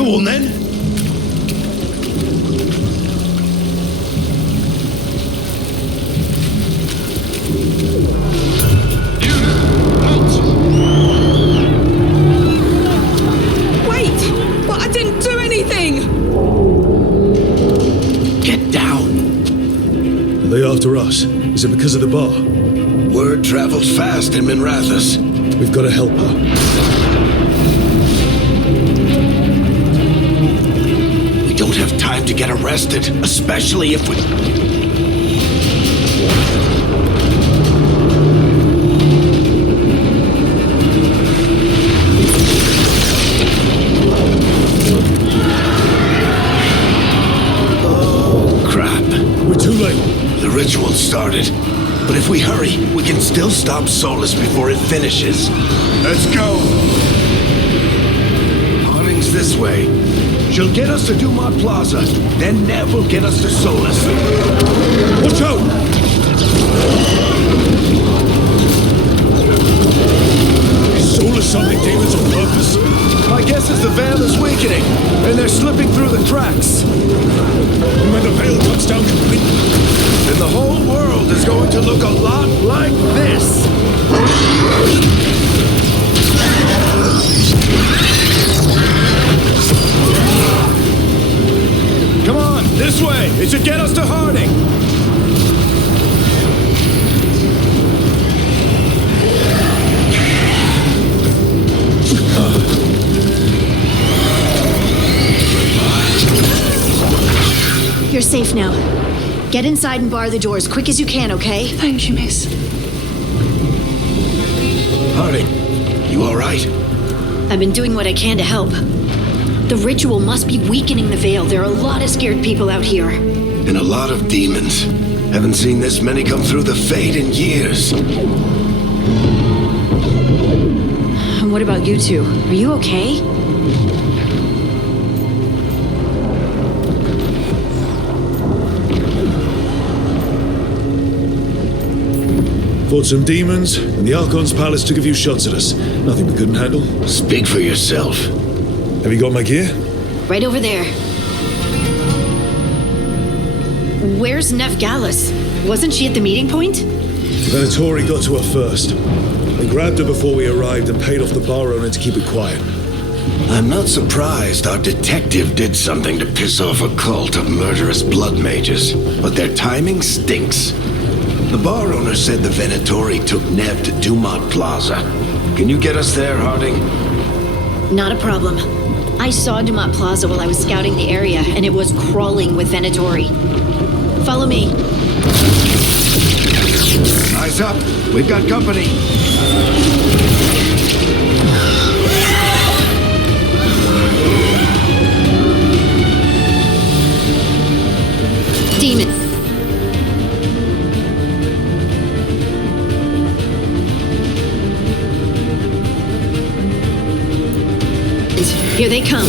Go on then. Wait! But I didn't do anything! Get down. Are they after us? Is it because of the bar? Word travels fast in Minrathous. We've got to help her. We don't have time to get arrested, especially if we... Oh, crap. We're too late. The ritual started. But if we hurry, we can still stop Solus before it finishes. Let's go! Harding's this way. She'll get us to Dumont Plaza, then Nev will get us to Solus. Watch out! Is Solus summoning demons on purpose? My guess is the Veil is weakening, and they're slipping through the cracks. And when the veil comes down completely, Then the whole world is going to look a lot like this. Come on, this way. It should get us to Harding. You're safe now. Get inside and bar the doors quick as you can, okay? Thank you, miss. Harding, you all right? I've been doing what I can to help. The ritual must be weakening the Veil. There are a lot of scared people out here. And a lot of demons. Haven't seen this many come through the Fade in years. And what about you two? Are you okay? fought some demons, and the Archon's palace took a few shots at us. Nothing we couldn't handle. Speak for yourself. Have you got my gear? Right over there. Where's Nev Gallus? Wasn't she at the meeting point? Venatori got to her first. They grabbed her before we arrived and paid off the bar owner to keep it quiet. I'm not surprised our detective did something to piss off a cult of murderous blood mages, but their timing stinks. The bar owner said the Venatori took Nev to Dumont Plaza. Can you get us there, Harding? Not a problem. I saw Dumont Plaza while I was scouting the area, and it was crawling with Venatori. Follow me. Eyes up. We've got company. Demon. Here they come.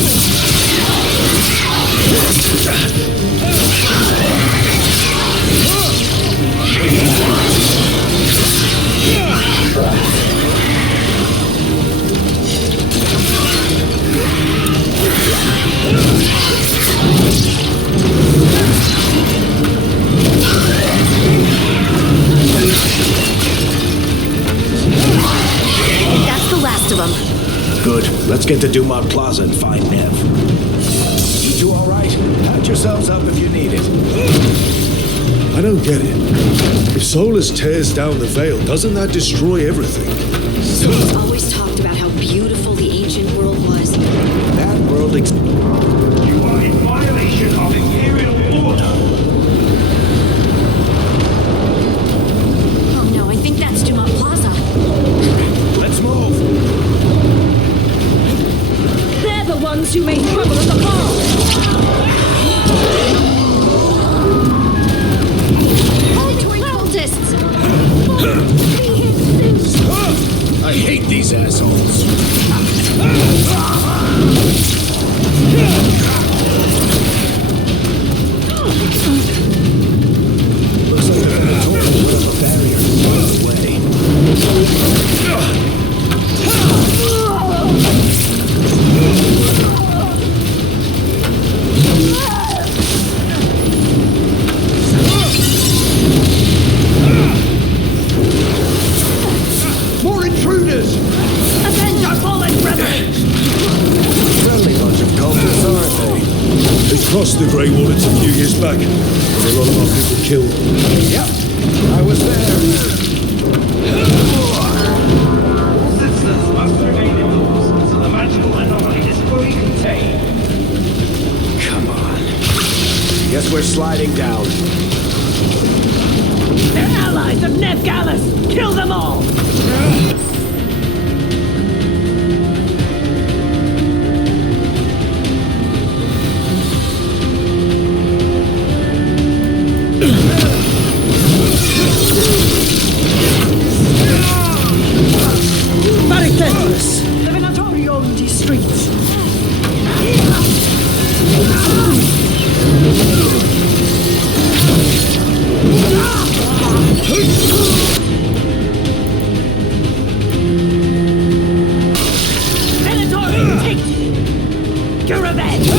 That's the last of them. Good. Let's get to Dumont Plaza and find Nev. You two all right? Patch yourselves up if you need it. I don't get it. If Solus tears down the Veil, doesn't that destroy everything? Solus always talked about how beautiful the ancient world was. That world You are in violation of Imperial order. Oh no, I think that's Dumont Plaza. Let's move. They're the ones who made trouble at the bar! Venatori cultists! I hate these assholes. crossed the Grey Wardens a few years back. Had a lot of our people killed. Yep, I was there. Citizens must remain indoors, so the magical anomaly is fully contained. Come on. Guess we're sliding down. They're allies of Ned Gallus! Kill them all! Barricades! The Venatori own these streets. Venatori, take your revenge!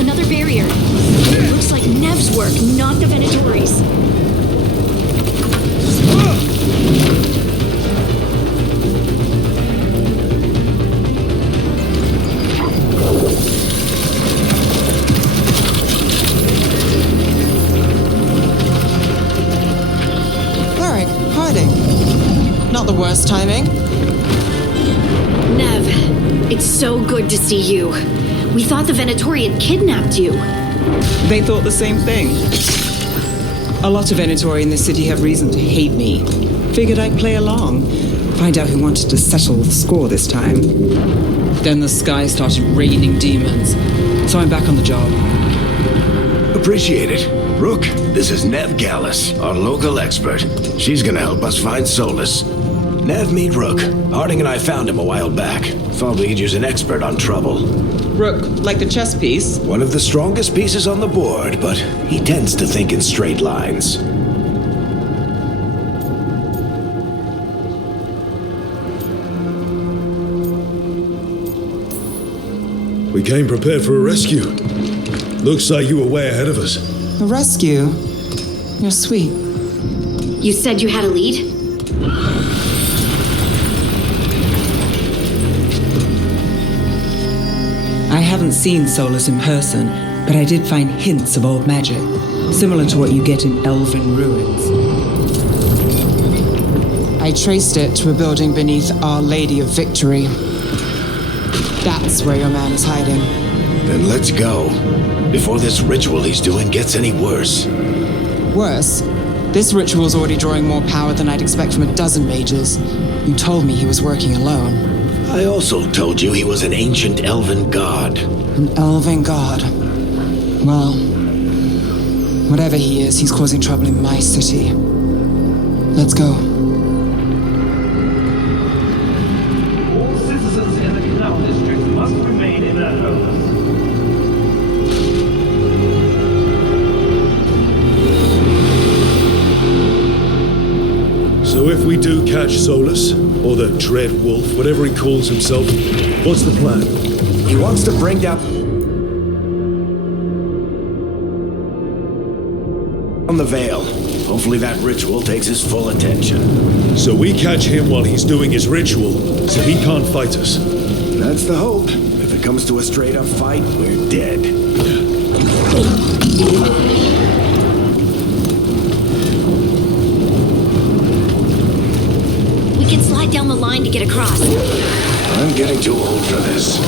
Another barrier. Looks like Nev's work, not the Venatori's. Cleric, hiding. Not the worst timing. Nev, it's so good to see you. We thought the Venatori had kidnapped you. They thought the same thing. A lot of Venatori in this city have reason to hate me. Figured I'd play along. Find out who wanted to settle the score this time. Then the sky started raining demons. So I'm back on the job. Appreciate it. Rook, this is Nev Gallus, our local expert. She's gonna help us find Solus. Nev, meet Rook. Harding and I found him a while back. Thought we'd use an expert on trouble. Rook, like the chess piece? One of the strongest pieces on the board, but he tends to think in straight lines. We came prepared for a rescue. Looks like you were way ahead of us. A rescue? You're sweet. You said you had a lead? I haven't seen Solus in person, but I did find hints of old magic, similar to what you get in elven ruins. I traced it to a building beneath Our Lady of Victory. That's where your man is hiding. Then let's go. Before this ritual he's doing gets any worse. Worse, this ritual's already drawing more power than I'd expect from a dozen mages. You told me he was working alone. I also told you he was an ancient elven god. An elven god. Well, whatever he is, he's causing trouble in my city. Let's go. All citizens in the Canal District must remain in their homes. So if we do catch Solus, or the Dread Wolf, whatever he calls himself, what's the plan? He wants to bring down on the Veil. Hopefully that ritual takes his full attention. So we catch him while he's doing his ritual, so he can't fight us. That's the hope. If it comes to a straight-up fight, we're dead. We can slide down the line to get across. I'm getting too old for this.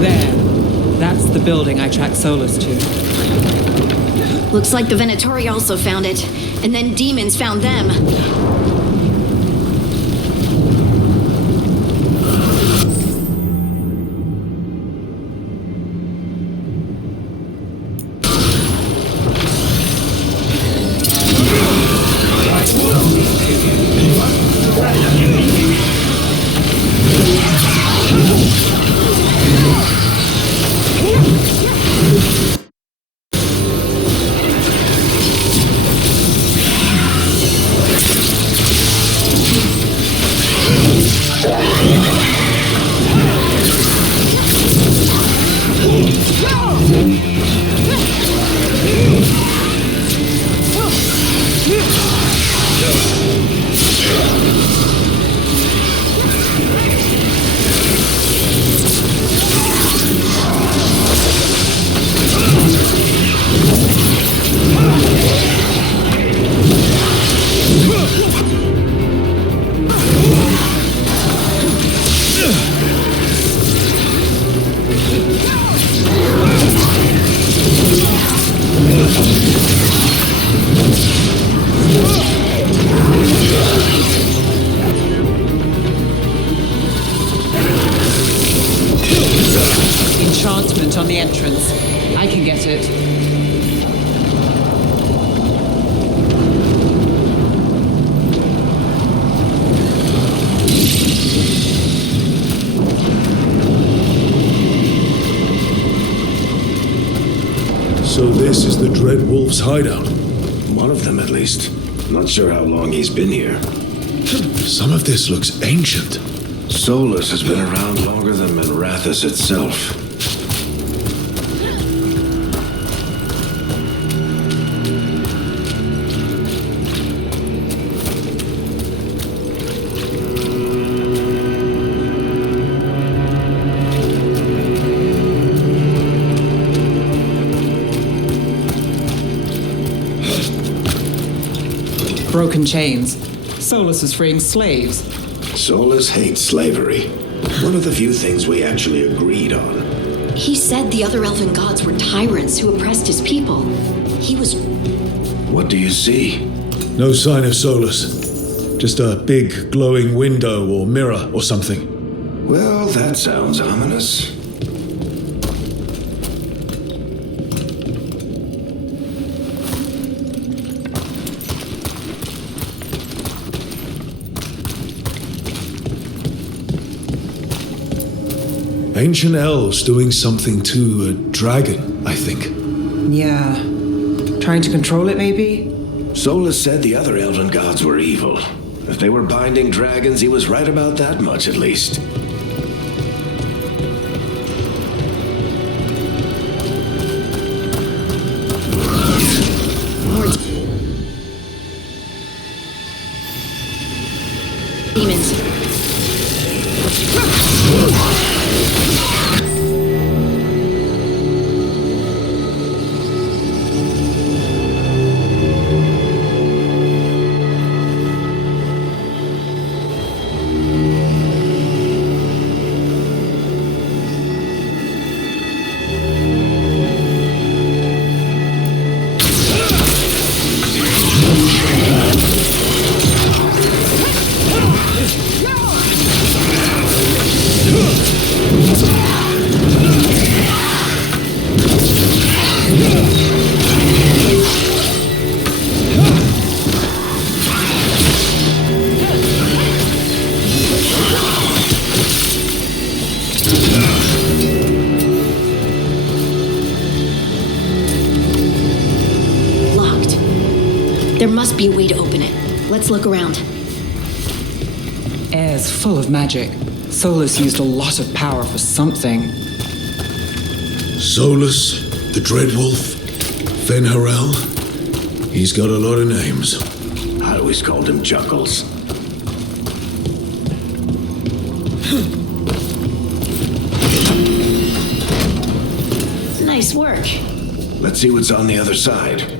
There. That's the building I tracked Solus to. Looks like the Venatori also found it, and then demons found them. Enchantment on the entrance. I can get it. So this is the Dread Wolf's hideout. One of them, at least. Not sure how long he's been here. Some of this looks ancient. Solus has been around longer than Minrathous itself. Broken chains. Solus is freeing slaves. Solus hates slavery. One of the few things we actually agreed on. He said the other elven gods were tyrants who oppressed his people. He was... What do you see? No sign of Solus. Just a big glowing window or mirror or something. Well, that sounds ominous. Ancient elves doing something to a dragon, I think. Yeah. Trying to control it, maybe? Solus said the other elven gods were evil. If they were binding dragons, he was right about that much, at least. demons. There must be a way to open it. Let's look around. Air's full of magic. Solus used a lot of power for something. Solus, the Dread Wolf, Fenharel. He's got a lot of names. I always called him Chuckles. Nice work. Let's see what's on the other side.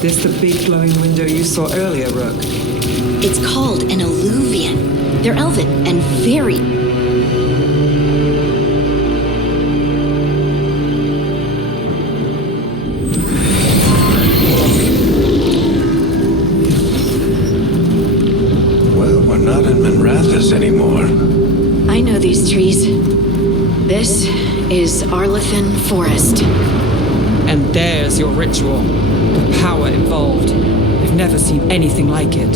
This the big glowing window you saw earlier, Rook? It's called an alluvian. They're elven and very... Well, we're not in Minrathous anymore. I know these trees. This is Arlethan Forest. And there's your ritual. The power involved. I've never seen anything like it.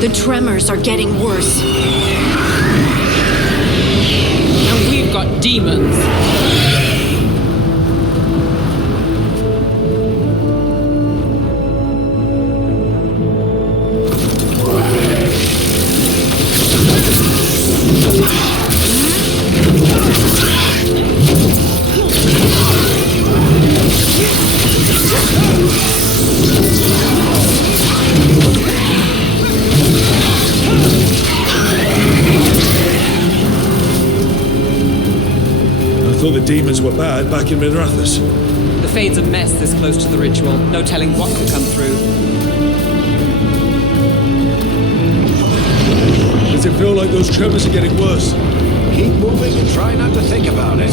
The tremors are getting worse. And we've got demons. thought the demons were bad back in Minrathous. The Fade's a mess this close to the ritual. No telling what could come through. Does it feel like those tremors are getting worse? Keep moving and try not to think about it.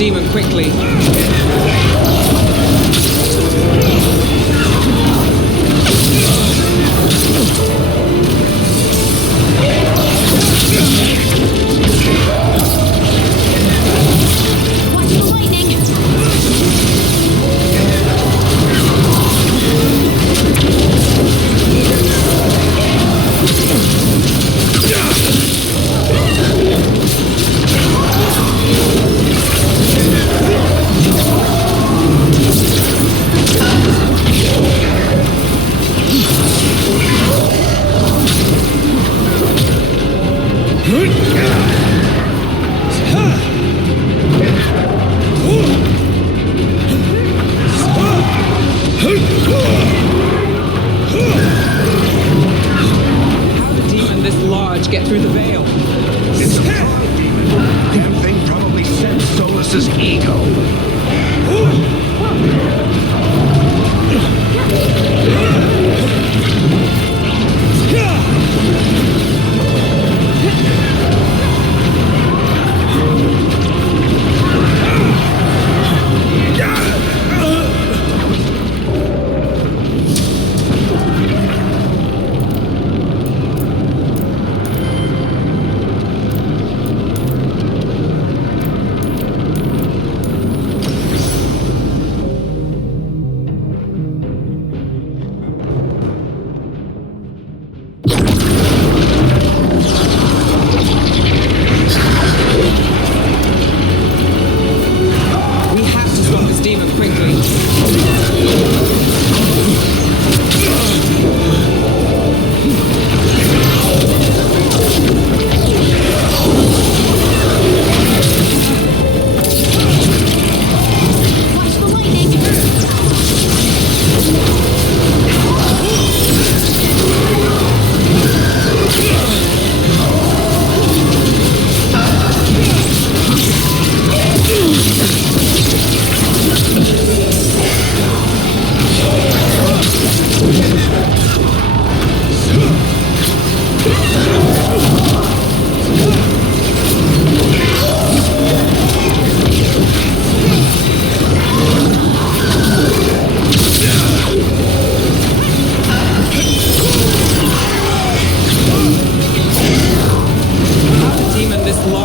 demon quickly.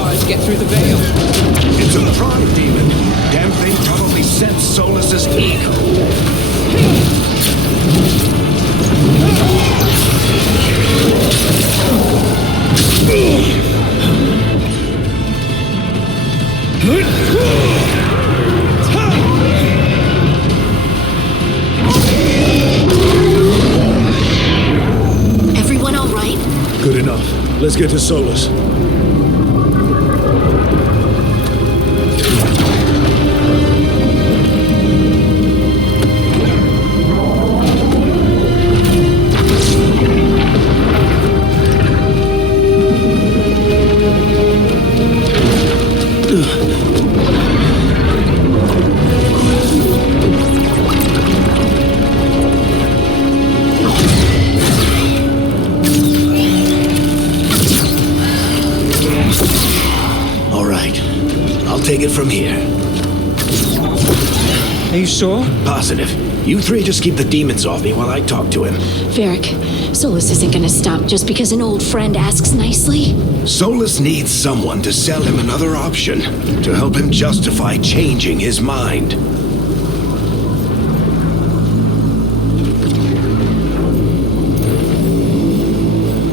required to get through the veil. It's a prime demon. Damn thing probably sensed Solus's ego. Everyone all right? Good enough. Let's get to Solus. Take it from here. Are you sure? Positive. You three just keep the demons off me while I talk to him. Varric, Solus isn't gonna stop just because an old friend asks nicely. Solus needs someone to sell him another option, to help him justify changing his mind.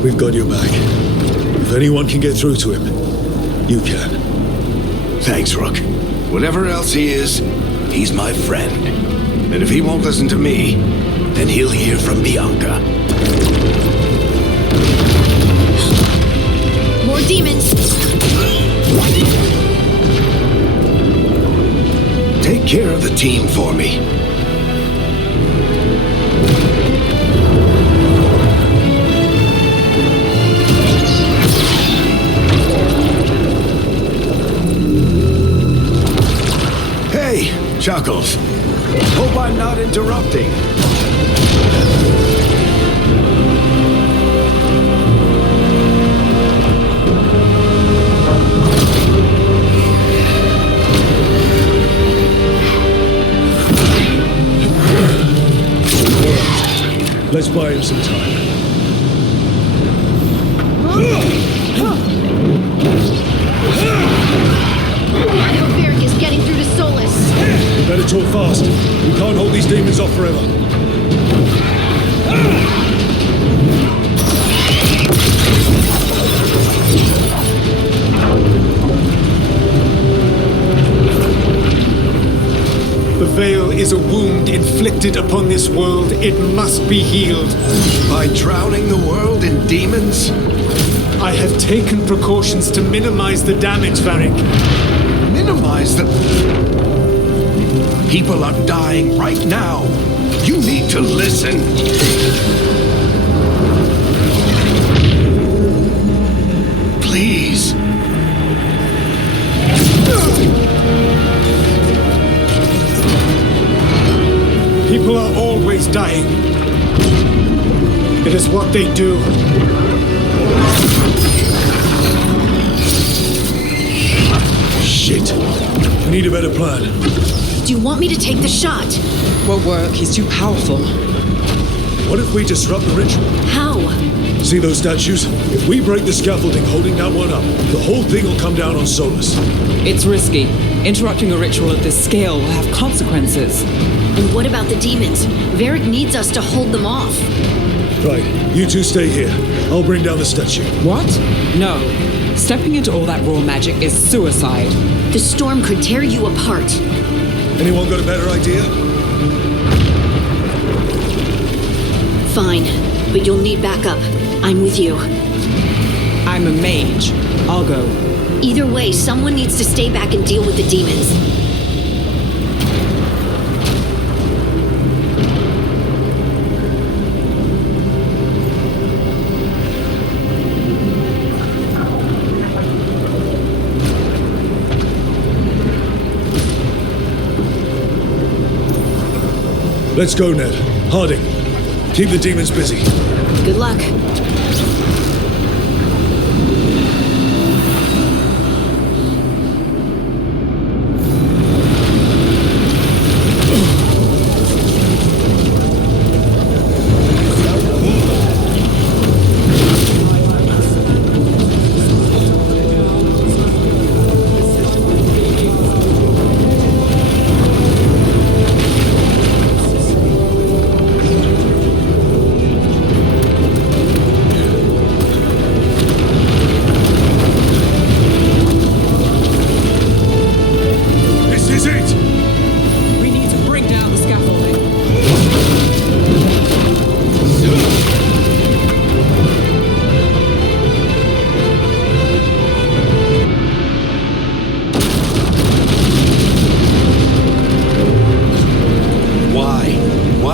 We've got your back. If anyone can get through to him, you can. Thanks, Rook. Whatever else he is, he's my friend. And if he won't listen to me, then he'll hear from Bianca. More demons! Take care of the team for me. Chuckles. Hope I'm not interrupting. Let's buy him some time. I hope Varric is getting through to Solus. We better talk fast. We can't hold these demons off forever. The Veil is a wound inflicted upon this world. It must be healed. By drowning the world in demons? I have taken precautions to minimize the damage, Varric. Minimize the... People are dying right now. You need to listen. Please. People are always dying. It is what they do. Shit. We need a better plan. Do you want me to take the shot? Won't work. He's too powerful. What if we disrupt the ritual? How? See those statues? If we break the scaffolding holding that one up, the whole thing will come down on Solus. It's risky. Interrupting a ritual of this scale will have consequences. And what about the demons? Varric needs us to hold them off. Right, you two stay here. I'll bring down the statue. What? No. Stepping into all that raw magic is suicide. The storm could tear you apart. Anyone got a better idea? Fine, but you'll need backup. I'm with you. I'm a mage. I'll go. Either way, someone needs to stay back and deal with the demons. Let's go, Ned. Harding, keep the demons busy. Good luck.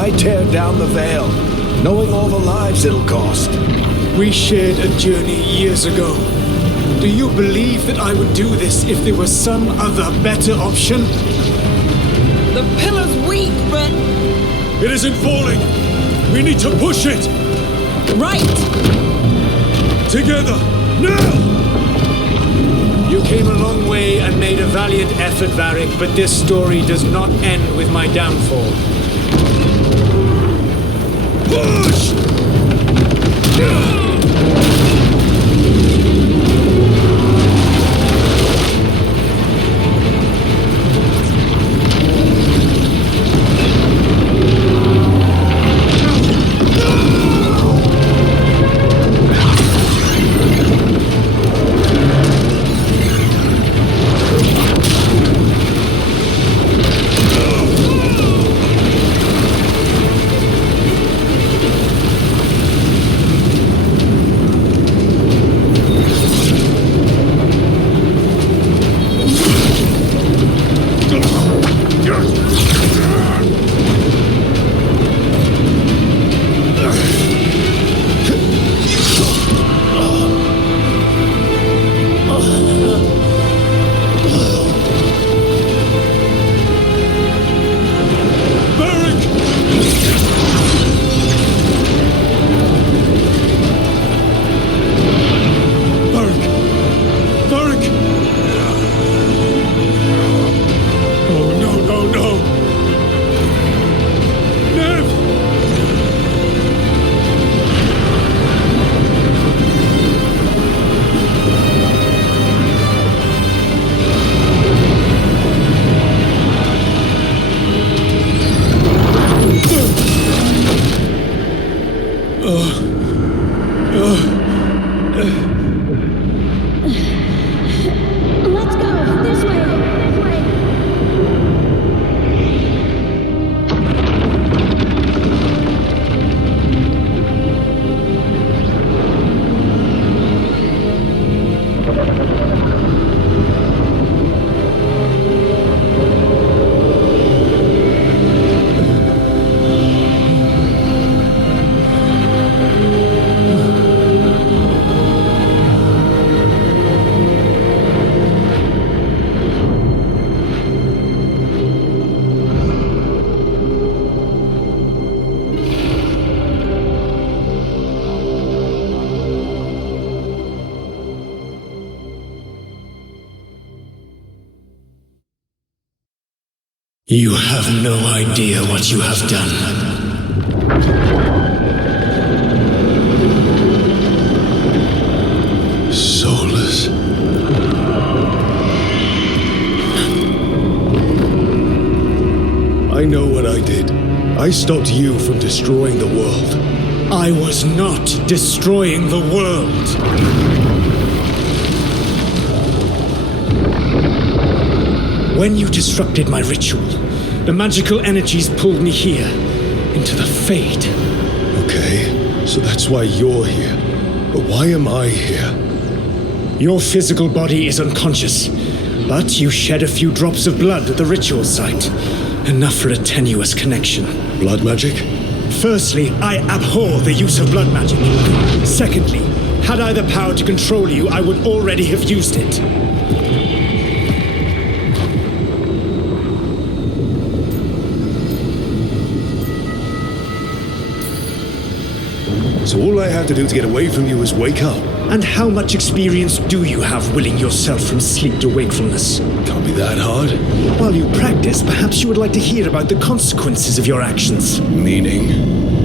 Why tear down the Veil, knowing all the lives it'll cost? We shared a journey years ago. Do you believe that I would do this if there was some other better option? The pillar's weak, but... It isn't falling! We need to push it! Right! Together! Now! You came a long way and made a valiant effort, Varric, but this story does not end with my downfall. Push! Let's go! This way! This way! You have no idea what you have done. Soulless. I know what I did. I stopped you from destroying the world. I was not destroying the world. When you disrupted my ritual, the magical energies pulled me here, into the Fade. Okay, so that's why you're here. But why am I here? Your physical body is unconscious, but you shed a few drops of blood at the ritual site. Enough for a tenuous connection. Blood magic? Firstly, I abhor the use of blood magic. Secondly, had I the power to control you, I would already have used it. So all I have to do to get away from you is wake up? And how much experience do you have willing yourself from sleep to wakefulness? Can't be that hard. While you practice, perhaps you would like to hear about the consequences of your actions. Meaning?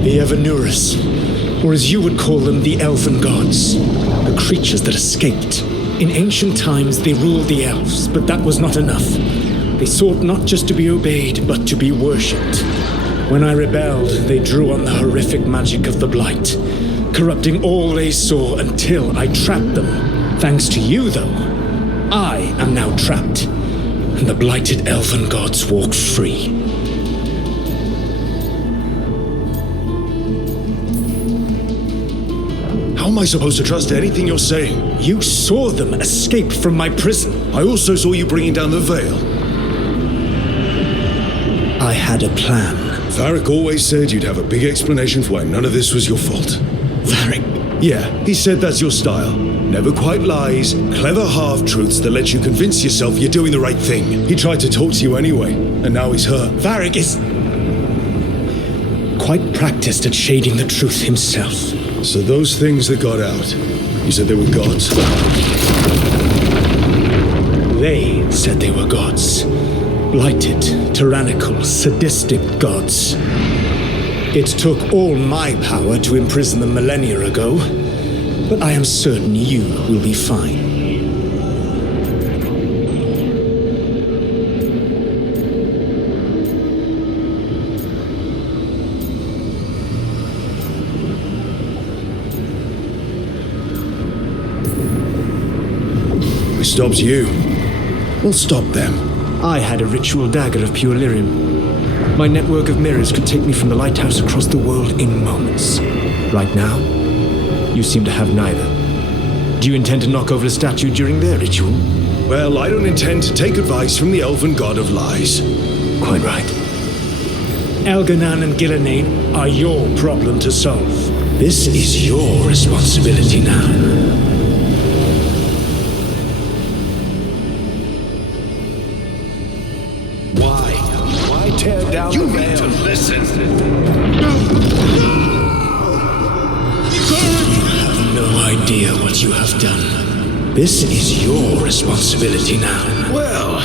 The Evanurus, or as you would call them, the Elven Gods. The creatures that escaped. In ancient times, they ruled the elves, but that was not enough. They sought not just to be obeyed, but to be worshipped. When I rebelled, they drew on the horrific magic of the Blight, corrupting all they saw until I trapped them. Thanks to you, though, I am now trapped, and the blighted elven gods walk free. How am I supposed to trust anything you're saying? You saw them escape from my prison. I also saw you bringing down the Veil. I had a plan Varric always said you'd have a big explanation for why none of this was your fault. Varric. Yeah, he said that's your style. Never quite lies, clever half-truths that let you convince yourself you're doing the right thing. He tried to talk to you anyway, and now he's hurt. Varric is quite practiced at shading the truth himself. So those things that got out, you said they were gods? They said they were gods. Blighted, tyrannical, sadistic gods. It took all my power to imprison them millennia ago, but I am certain you will be fine. We stopped you. We'll stop them. I had a ritual dagger of pure lyrium. My network of mirrors could take me from the lighthouse across the world in moments. Right now, you seem to have neither. Do you intend to knock over a statue during their ritual? Well, I don't intend to take advice from the elven god of lies. Quite right. Elganan and Gillenane are your problem to solve. This is your responsibility now. Why tear down the veil? You need to listen. You have no idea what you have done. This is your responsibility now. Well,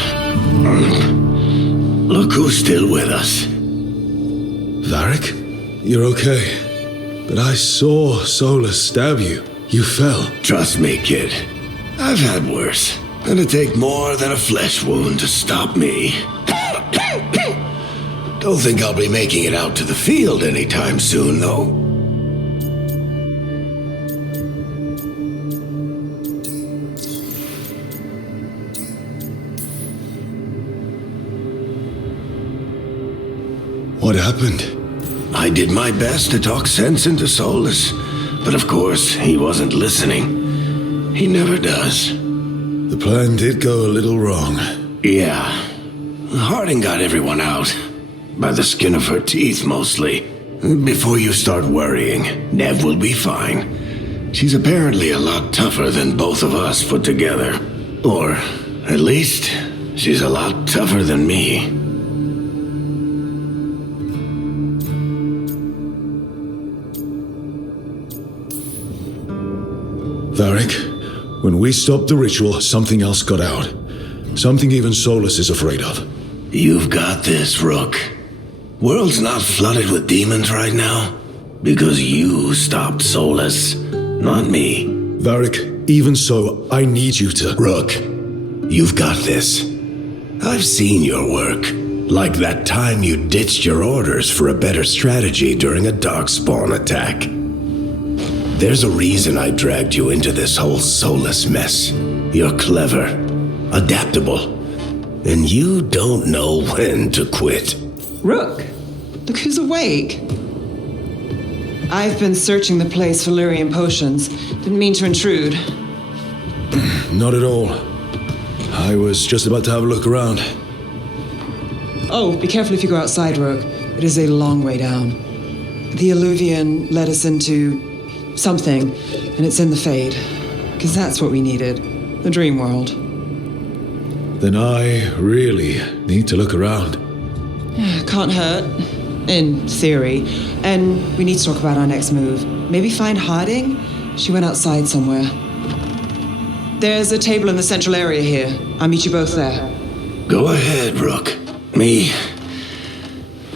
look who's still with us. Varric? You're okay. But I saw Solus stab you. You fell. Trust me, kid. I've had worse. It'd take more than a flesh wound to stop me. Don't think I'll be making it out to the field anytime soon, though. What happened? I did my best to talk sense into Solus, but of course, he wasn't listening. He never does. The plan did go a little wrong. Yeah. Harding got everyone out. By the skin of her teeth, mostly. Before you start worrying, Nev will be fine. She's apparently a lot tougher than both of us put together. Or, at least, she's a lot tougher than me. Varric, when we stopped the ritual, something else got out. Something even Solus is afraid of. You've got this, Rook. World's not flooded with demons right now. Because you stopped Solus, not me. Varric, even so, I need you to... Rook, you've got this. I've seen your work. Like that time you ditched your orders for a better strategy during a darkspawn attack. There's a reason I dragged you into this whole Solus mess. You're clever, adaptable, and you don't know when to quit. Rook, look who's awake. I've been searching the place for lyrium potions. Didn't mean to intrude. Not at all. I was just about to have a look around. Oh, be careful if you go outside, Rook. It is a long way down. The Alluvian led us into something, and it's in the Fade. Because that's what we needed. The dream world. Then I really need to look around. Can't hurt. In theory. And we need to talk about our next move. Maybe find Harding? She went outside somewhere. There's a table in the central area here. I'll meet you both there. Go ahead, Rook. Me,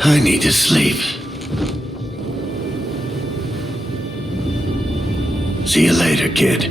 I need to sleep. See you later, kid.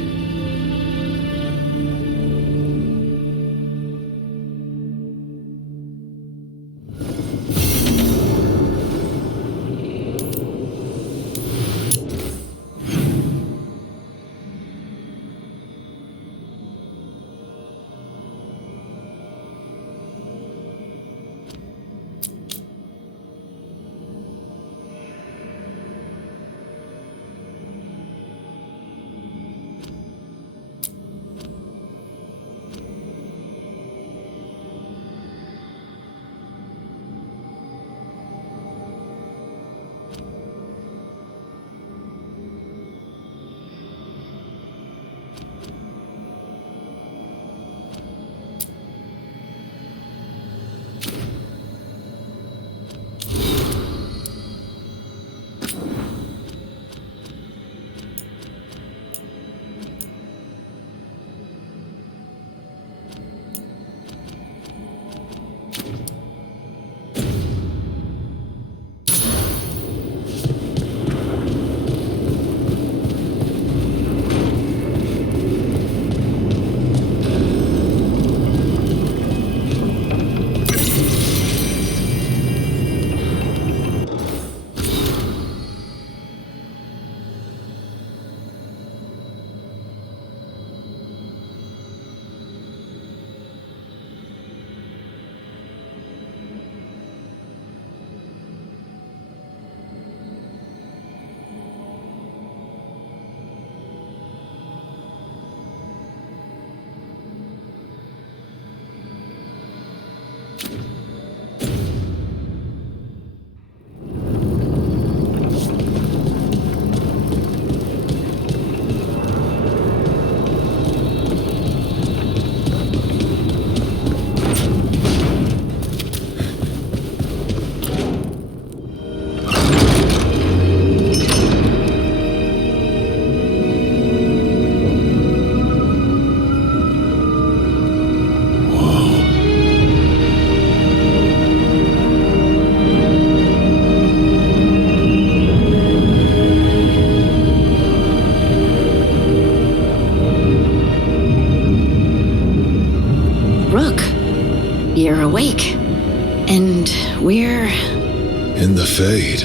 You're awake. And we're... In the Fade.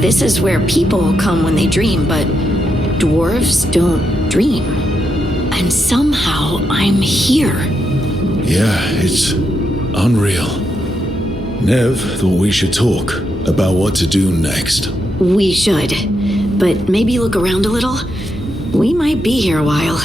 This is where people come when they dream, but dwarves don't dream. And somehow I'm here. Yeah, it's unreal. Nev thought we should talk about what to do next. We should. But maybe look around a little. We might be here a while.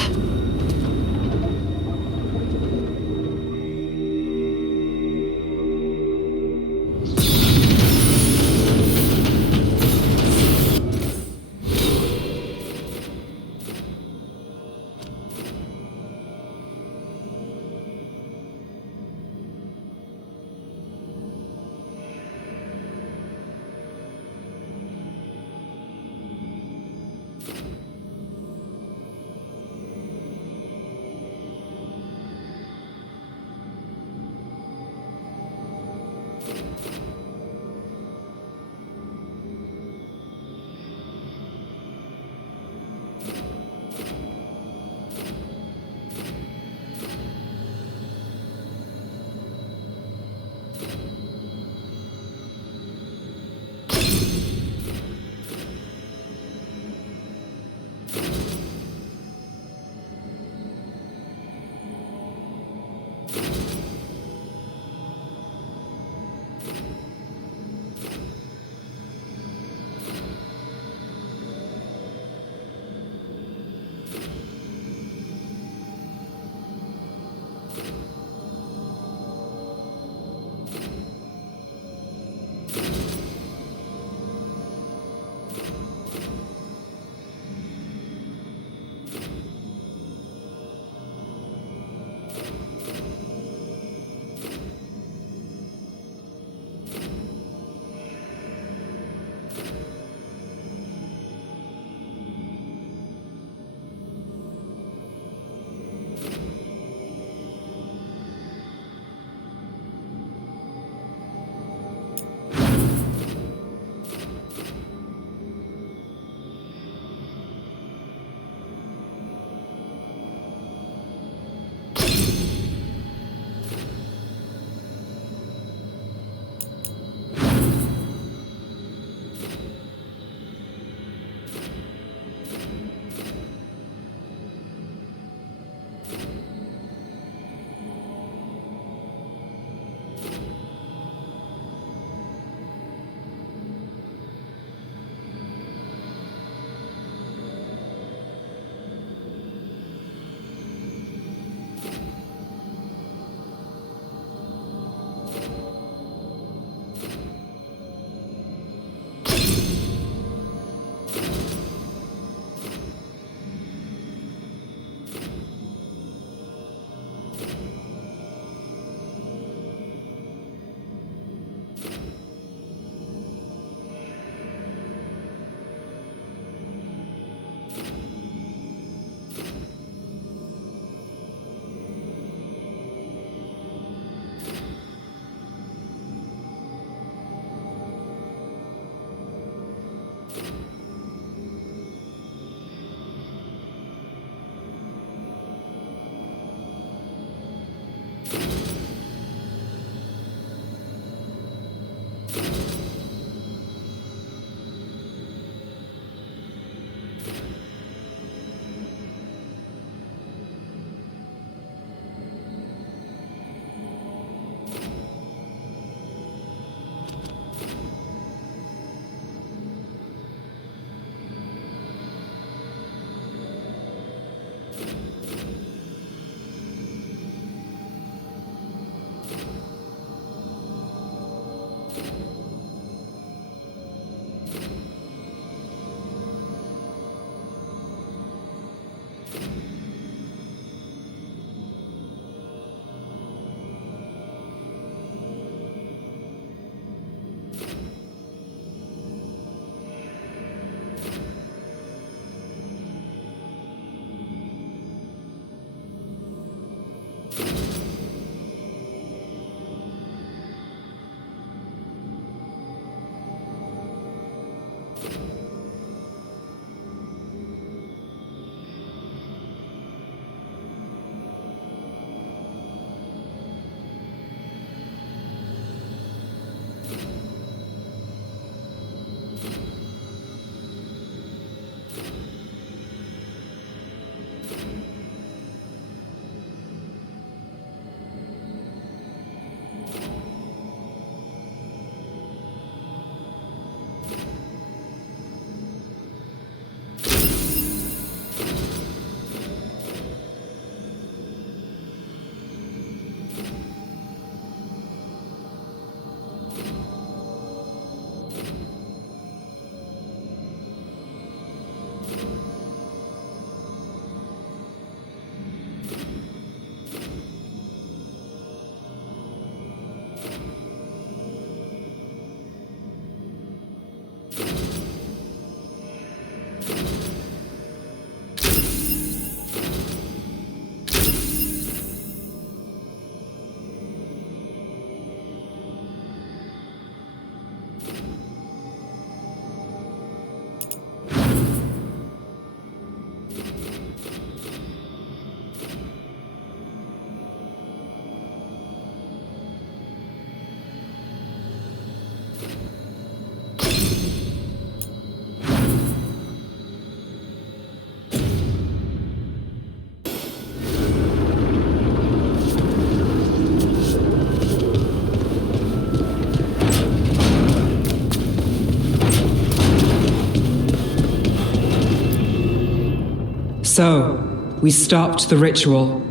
So, we stopped the ritual.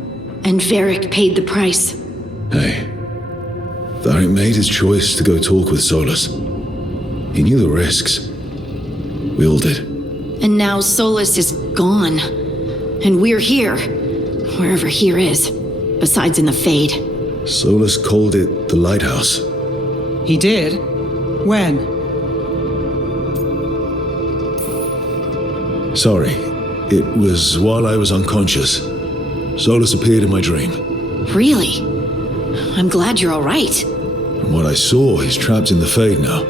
And Varric paid the price. Hey, Varric made his choice to go talk with Solus. He knew the risks. We all did. And now Solus is gone. And we're here. Wherever here is. Besides in the Fade. Solus called it the Lighthouse. He did? When? Sorry, it was while I was unconscious. Solus appeared in my dream. Really? I'm glad you're all right. From what I saw, he's trapped in the Fade now.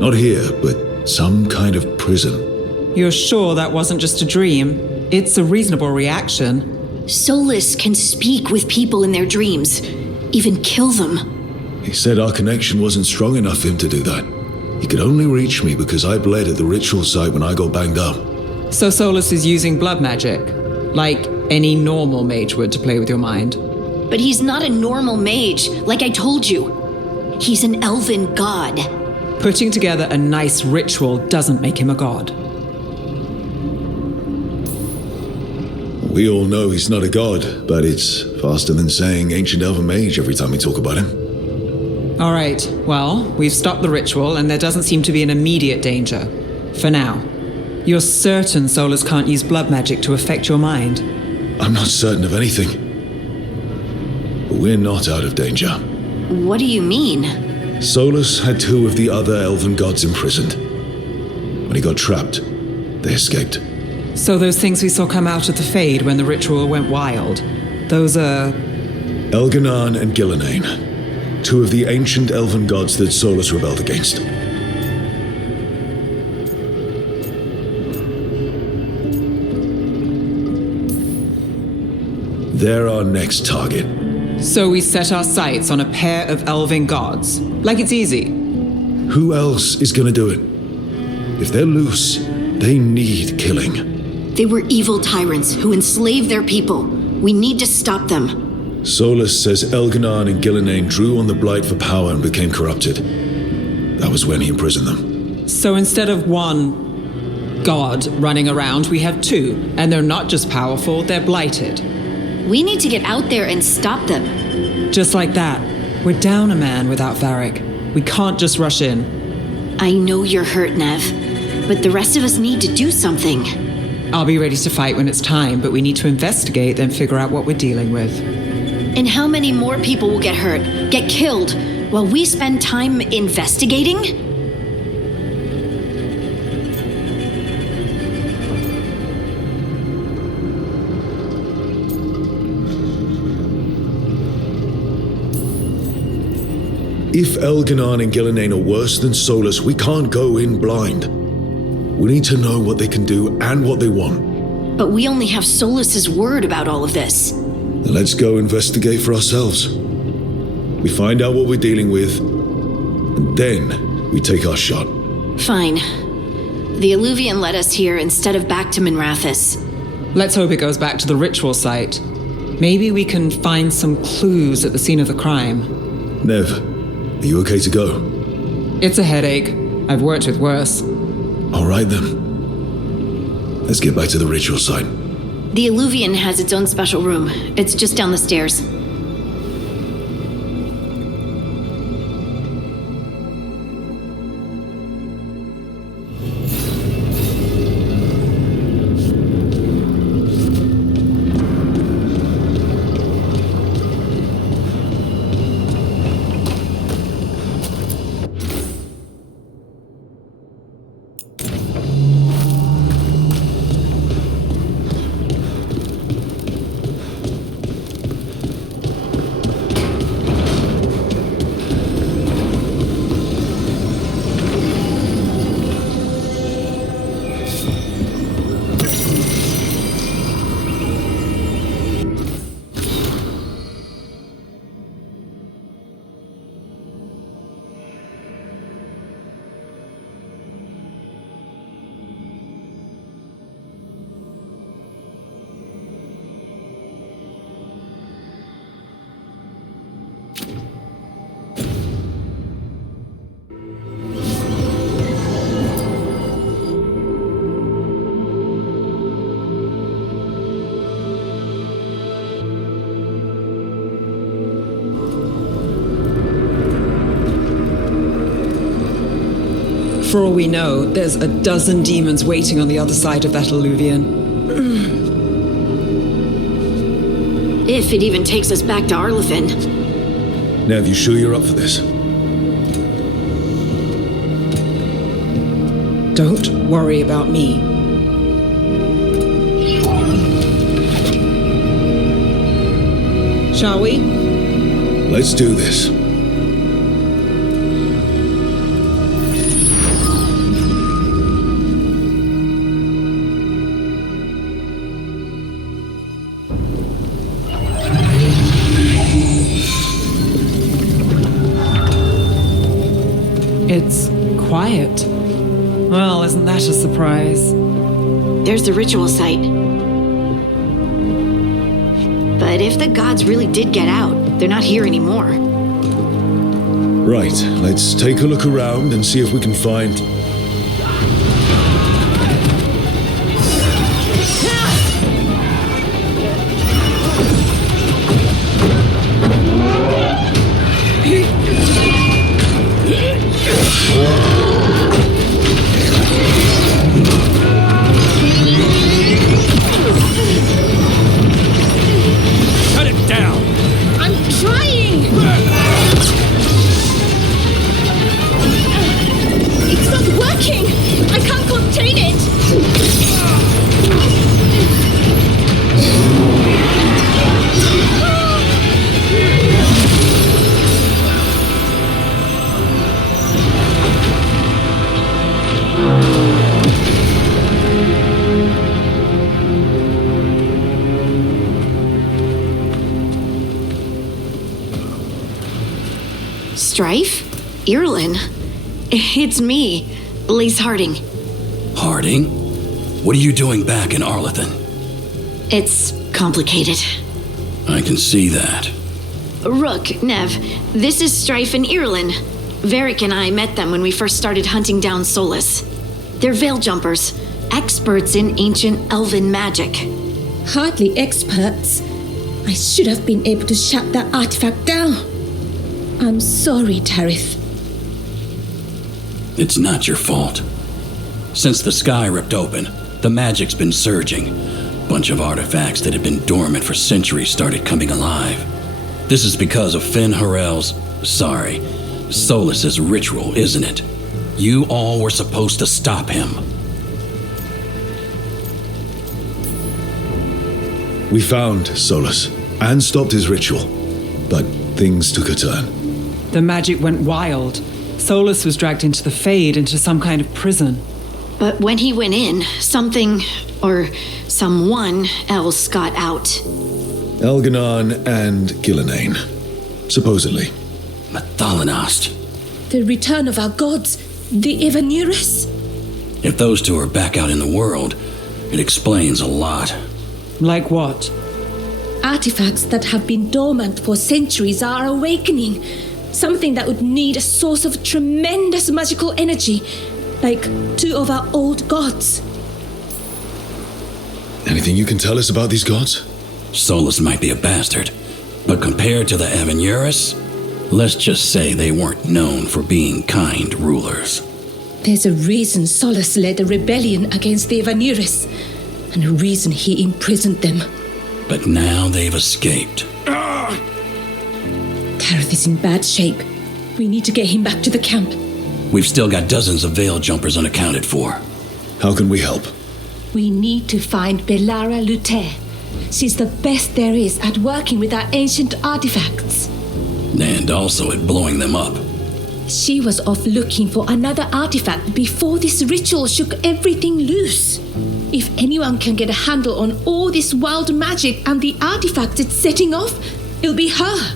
Not here, but some kind of prison. You're sure that wasn't just a dream? It's a reasonable reaction. Solus can speak with people in their dreams. Even kill them. He said our connection wasn't strong enough for him to do that. He could only reach me because I bled at the ritual site when I got banged up. So Solus is using blood magic, like any normal mage would to play with your mind. But he's not a normal mage, like I told you. He's an elven god. Putting together a nice ritual doesn't make him a god. We all know he's not a god, but it's faster than saying ancient elven mage every time we talk about him. All right, well, we've stopped the ritual and there doesn't seem to be an immediate danger. For now. You're certain Solus can't use blood magic to affect your mind? I'm not certain of anything. But we're not out of danger. What do you mean? Solus had 2 of the other elven gods imprisoned. When he got trapped, they escaped. So those things we saw come out of the Fade when the ritual went wild, those are... Elganan and Gillenane, 2 of the ancient elven gods that Solus rebelled against. They're our next target. So we set our sights on a pair of elven gods. Like it's easy. Who else is gonna do it? If they're loose, they need killing. They were evil tyrants who enslaved their people. We need to stop them. Solus says Elganan and Gillenane drew on the Blight for power and became corrupted. That was when he imprisoned them. So instead of one god running around, we have 2. And they're not just powerful, they're blighted. We need to get out there and stop them. Just like that. We're down a man without Varric. We can't just rush in. I know you're hurt, Nev. But the rest of us need to do something. I'll be ready to fight when it's time, but we need to investigate, then figure out what we're dealing with. And how many more people will get hurt, get killed, while we spend time investigating? If Elganan and Gillenane are worse than Solus, we can't go in blind. We need to know what they can do and what they want. But we only have Solus's word about all of this. Then let's go investigate for ourselves. We find out what we're dealing with, and then we take our shot. Fine. The Illuvian led us here instead of back to Minrathous. Let's hope it goes back to the ritual site. Maybe we can find some clues at the scene of the crime. Nev, are you okay to go? It's a headache. I've worked with worse. All right then. Let's get back to the ritual site. The Illuvian has its own special room. It's just down the stairs. For all we know, there's a dozen demons waiting on the other side of that alluvion. If it even takes us back to Arlithin. Nev, you sure you're up for this? Don't worry about me. Shall we? Let's do this. It's quiet. Well, isn't that a surprise? There's the ritual site. But if the gods really did get out, they're not here anymore. Right, let's take a look around and see if we can find... Cut it down! I'm trying! It's not working! I can't contain it! Strife? Irlin? It's me, Lise Harding. Harding? What are you doing back in Arlithin? It's complicated. I can see that. Rook, Nev, this is Strife and Irlin. Varric and I met them when we first started hunting down Solus. They're veil jumpers, experts in ancient elven magic. Hardly experts. I should have been able to shut that artifact down. I'm sorry, Tarith. It's not your fault. Since the sky ripped open, the magic's been surging. Bunch of artifacts that had been dormant for centuries started coming alive. This is because of Finn Harel's, Solus's ritual, isn't it? You all were supposed to stop him. We found Solus and stopped his ritual, but things took a turn. The magic went wild. Solus was dragged into the Fade, into some kind of prison. But when he went in, something, or someone else got out. Elganon and Gillenane, supposedly. Mathalanost. The return of our gods, the Evanurus. If those two are back out in the world, it explains a lot. Like what? Artifacts that have been dormant for centuries are awakening. Something that would need a source of tremendous magical energy, like two of our old gods. Anything you can tell us about these gods? Solus might be a bastard, but compared to the Evanurus, let's just say they weren't known for being kind rulers. There's a reason Solus led a rebellion against the Evanurus, and a reason he imprisoned them. But now they've escaped. Tarith is in bad shape. We need to get him back to the camp. We've still got dozens of veil jumpers unaccounted for. How can we help? We need to find Belara Luther. She's the best there is at working with our ancient artifacts. And also at blowing them up. She was off looking for another artifact before this ritual shook everything loose. If anyone can get a handle on all this wild magic and the artifacts it's setting off, it'll be her.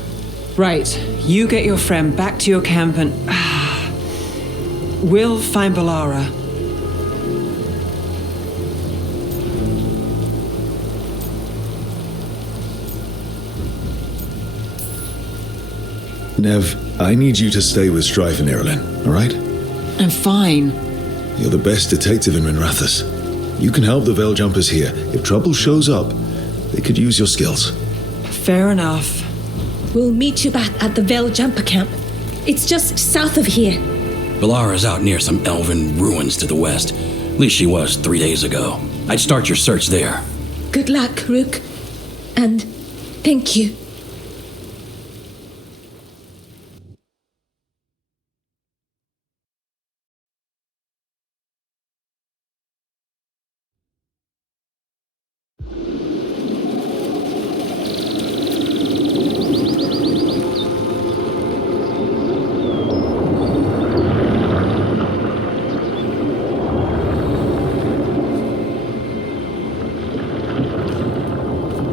Right, you get your friend back to your camp and... we'll find Belara. Nev, I need you to stay with Strife and Irlin, all right? I'm fine. You're the best detective in Minrathous. You can help the Veil Jumpers here. If trouble shows up, they could use your skills. Fair enough. We'll meet you back at the Veil Jumper camp. It's just south of here. Balara's out near some elven ruins to the west. At least she was 3 days ago. I'd start your search there. Good luck, Rook. And thank you.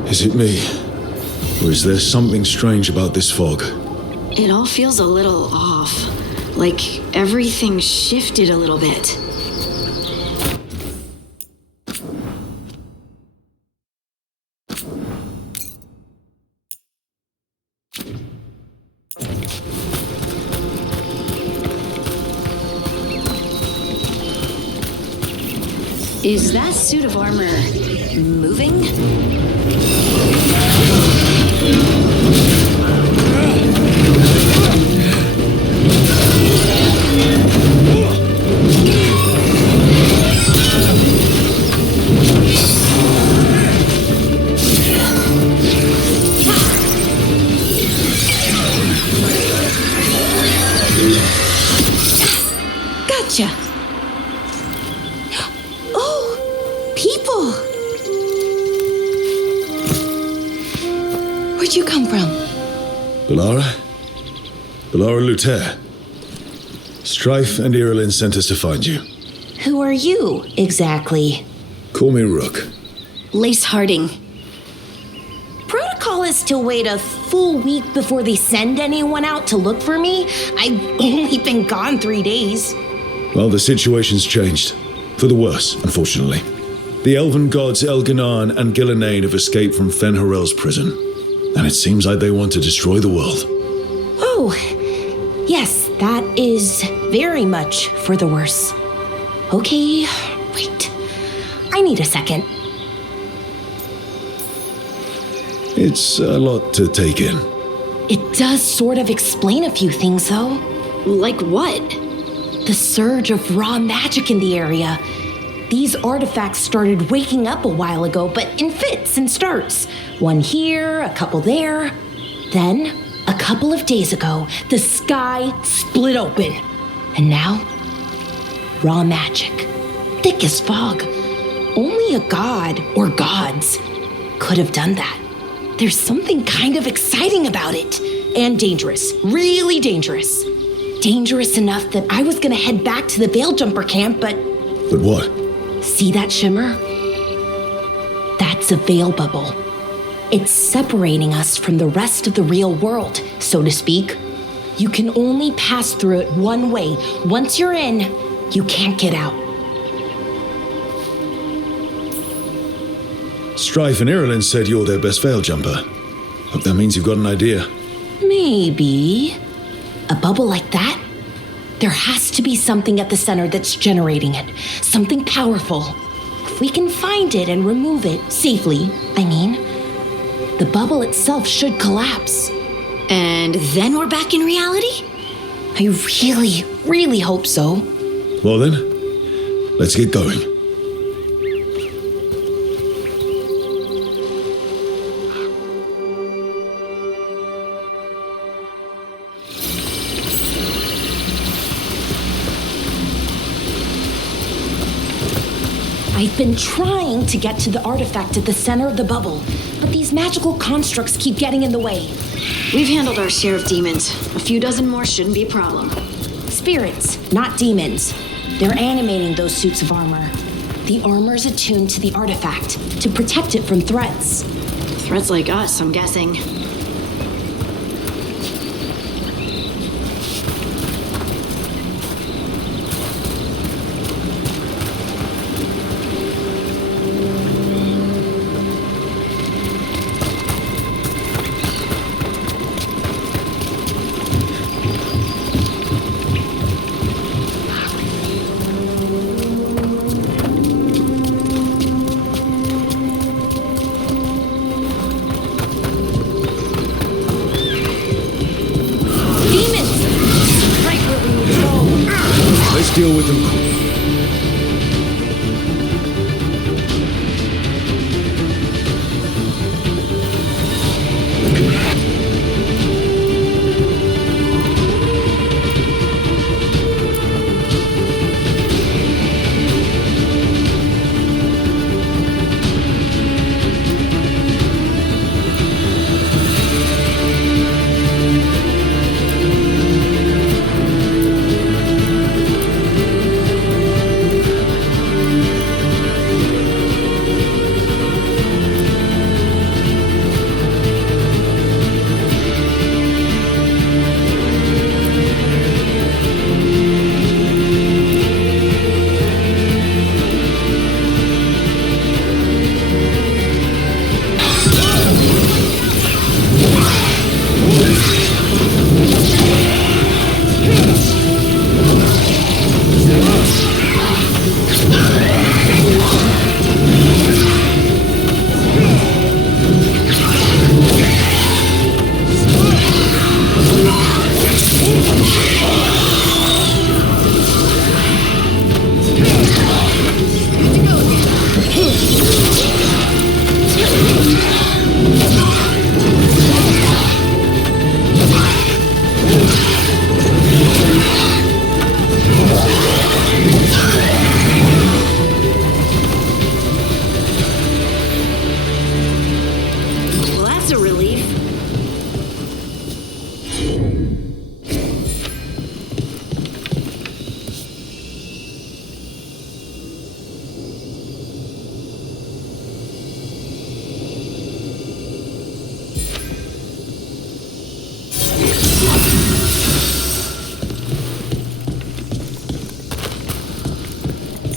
Is it me? Or is there something strange about this fog? It all feels a little off. Like everything shifted a little bit. Is that suit of armor moving? Gotcha. Oh, people. Where'd you come from? Balara? Balara Luther. Strife and Irulan sent us to find you. Who are you, exactly? Call me Rook. Lace Harding. Protocol is to wait a full week before they send anyone out to look for me. I've only been gone 3 days. Well, the situation's changed. For the worse, unfortunately. The elven gods Elganan and Gillenane have escaped from Fen'Harel's prison. And it seems like they want to destroy the world. Oh, yes, that is very much for the worse. Okay, wait. I need a second. It's a lot to take in. It does sort of explain a few things, though. Like what? The surge of raw magic in the area. These artifacts started waking up a while ago, but in fits and starts. One here, a couple there. Then, a couple of days ago, the sky split open. And now, raw magic. Thick as fog. Only a god, or gods, could have done that. There's something kind of exciting about it. And dangerous. Really dangerous. Dangerous enough that I was gonna head back to the Veilguard camp, but... But what? See that shimmer? That's a veil bubble. It's separating us from the rest of the real world, so to speak. You can only pass through it one way. Once you're in, you can't get out. Strife and Irulan said you're their best veil jumper. Hope that means you've got an idea. Maybe. A bubble like that? There has to be something at the center that's generating it. Something powerful. If we can find it and remove it, safely, I mean, the bubble itself should collapse. And then we're back in reality? I really, really hope so. Well then, let's get going. I've been trying to get to the artifact at the center of the bubble, but these magical constructs keep getting in the way. We've handled our share of demons. A few dozen more shouldn't be a problem. Spirits, not demons. They're animating those suits of armor. The armor's attuned to the artifact to protect it from threats. Threats like us, I'm guessing. Let's deal with them quick. Well, that's a relief.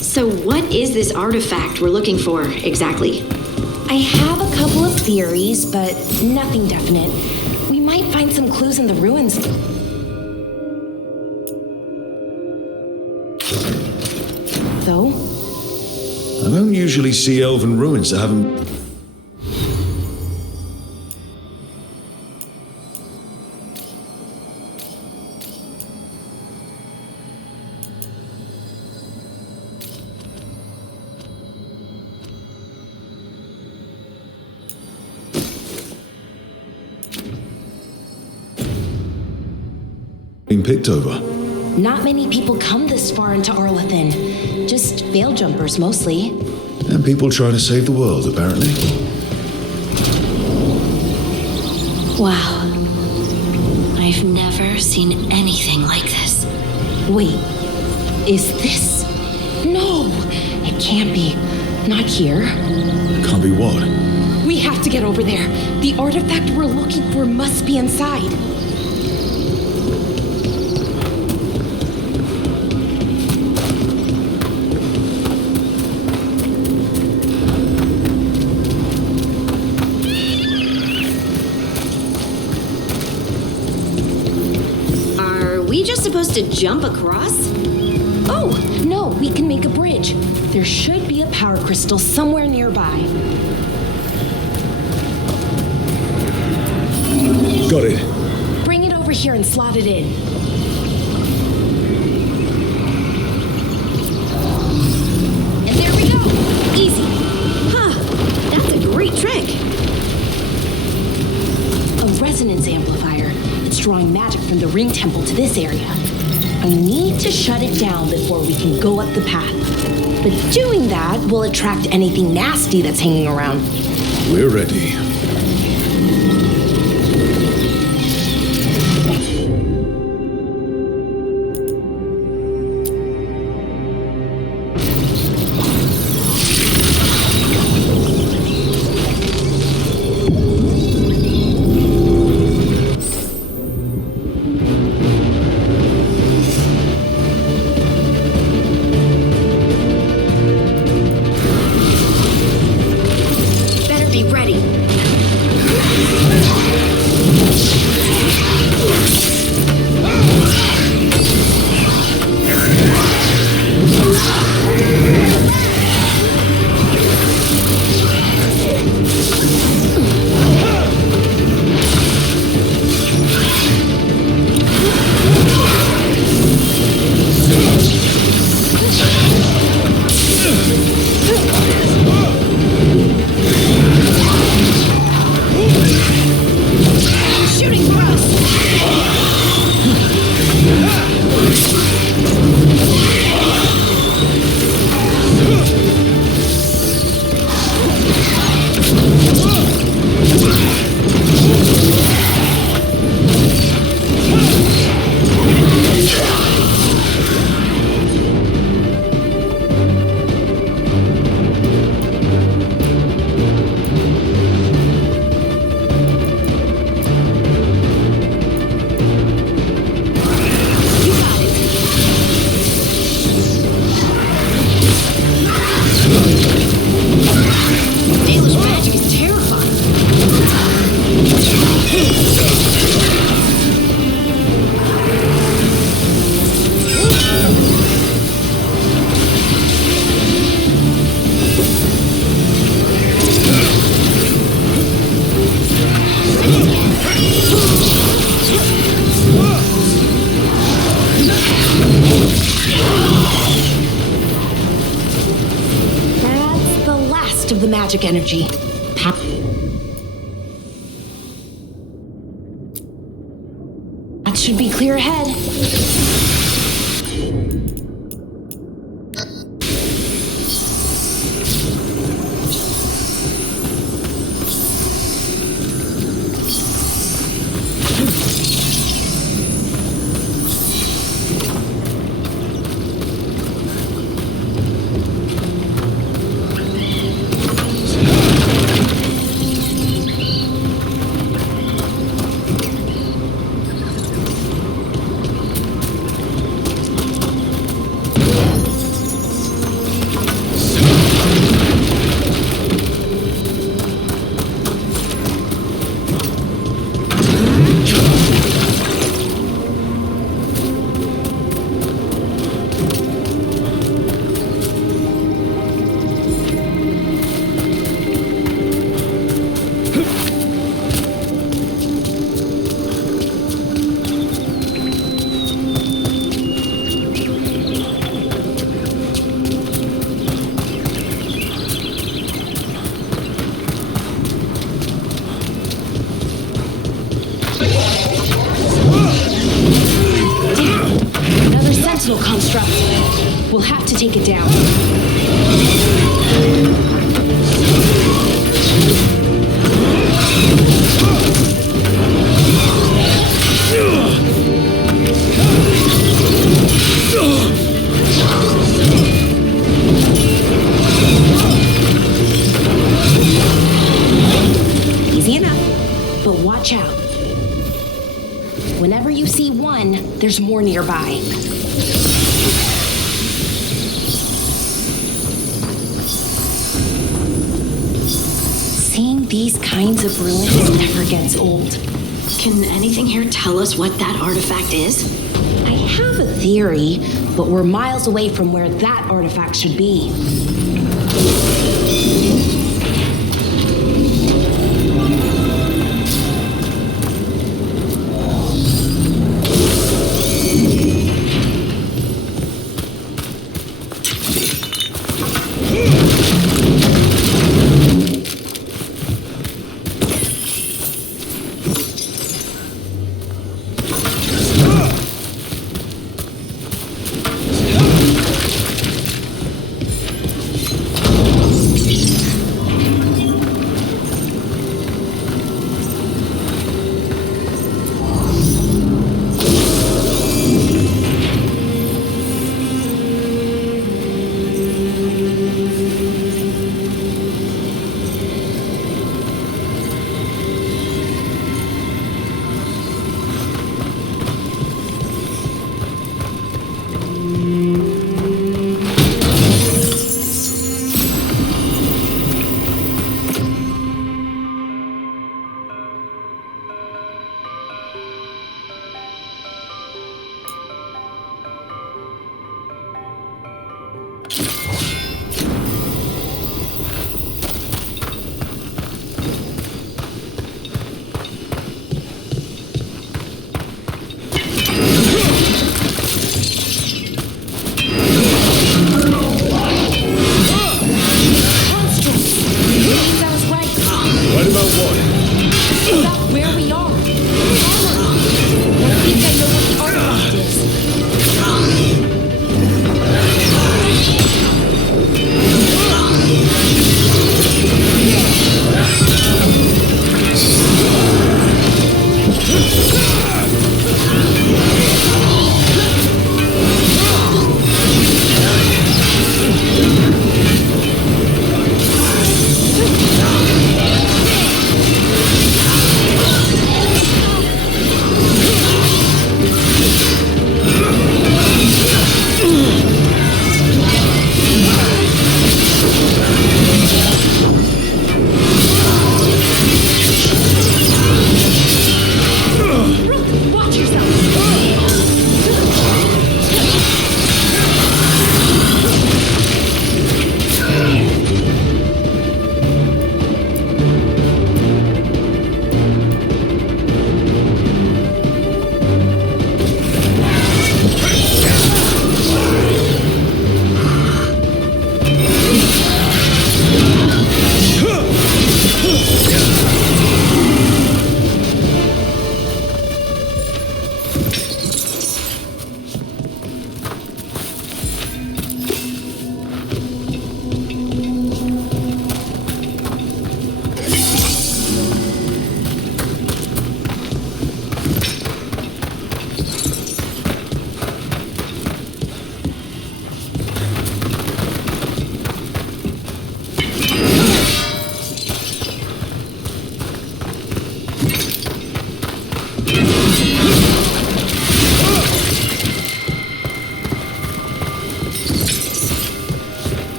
So what is this artifact we're looking for, exactly? I have a couple of theories, but nothing definite. We might find some clues in the ruins. Though? I don't usually see elven ruins that haven't... been picked over. Not many people come this far into Arlathan. Just veil jumpers, mostly. And people trying to save the world, apparently. Wow. I've never seen anything like this. Wait, is this? No, it can't be. Not here. Can't be what? We have to get over there. The artifact we're looking for must be inside. Are we just supposed to jump across? Oh, no, we can make a bridge. There should be a power crystal somewhere nearby. Got it. Bring it over here and slot it in. And there we go. Easy. Huh. That's a great trick. A resonance amplifier. It's drawing magic from the ring temple to this area. I need to shut it down before we can go up the path. But doing that will attract anything nasty that's hanging around. We're ready. Better be ready. magic energy. That should be clear ahead. Another sentinel construct. We'll have to take it down. Easy enough, but watch out. Whenever you see one, there's more nearby. Seeing these kinds of ruins never gets old. Can anything here tell us what that artifact is? I have a theory, but we're miles away from where that artifact should be.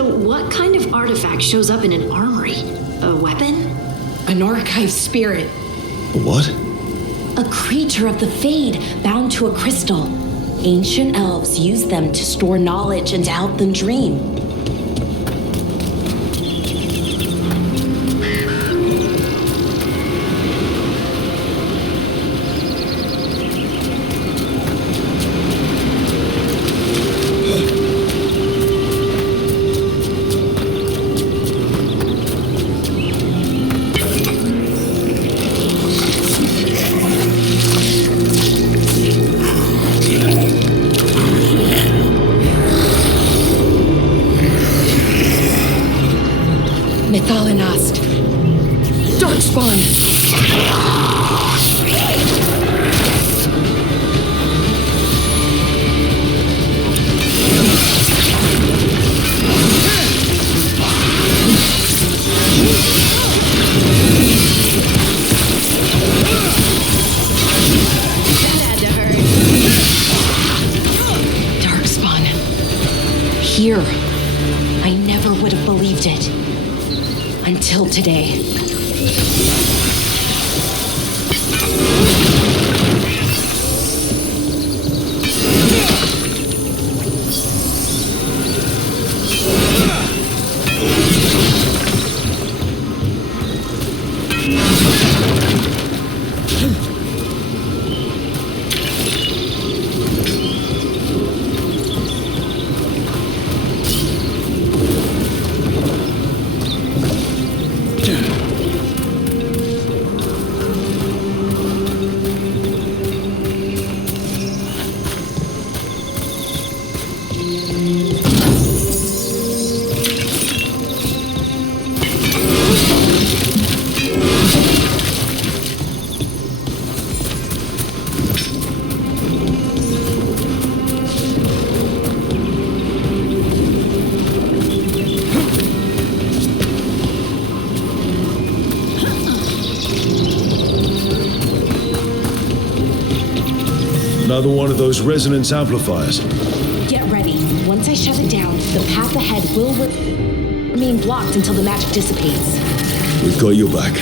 So what kind of artifact shows up in an armory? A weapon? An archive spirit. What? A creature of the Fade bound to a crystal. Ancient elves use them to store knowledge and to help them dream. Here. I never would have believed it. Until today. Another one of those resonance amplifiers. Get ready. Once I shut it down, the path ahead will remain blocked until the magic dissipates. We've got your back.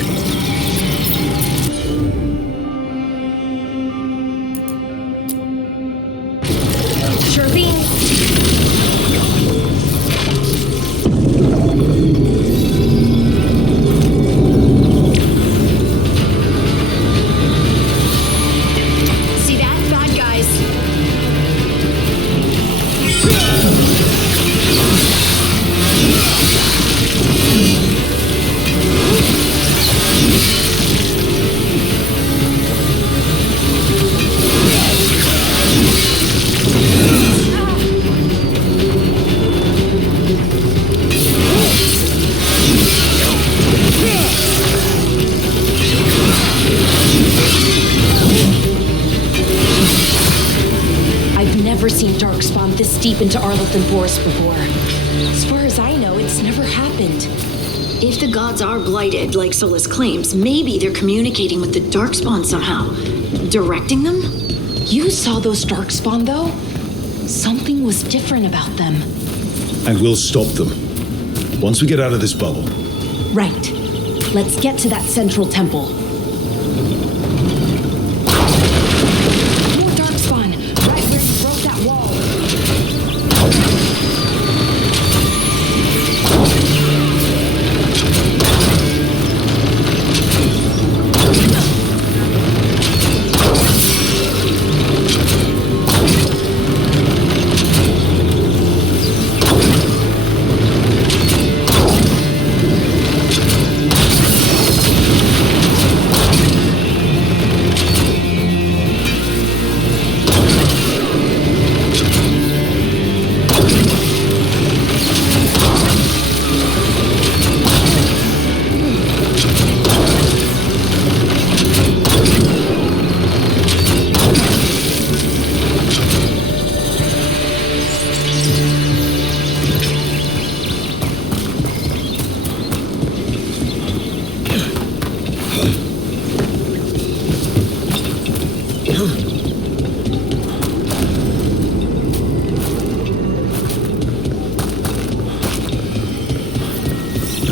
Deep into Arlothan Forest before. As far as I know, it's never happened. If the gods are blighted, like Solus claims, maybe they're communicating with the Darkspawn somehow. Directing them? You saw those Darkspawn, though? Something was different about them. And we'll stop them. Once we get out of this bubble. Right. Let's get to that central temple.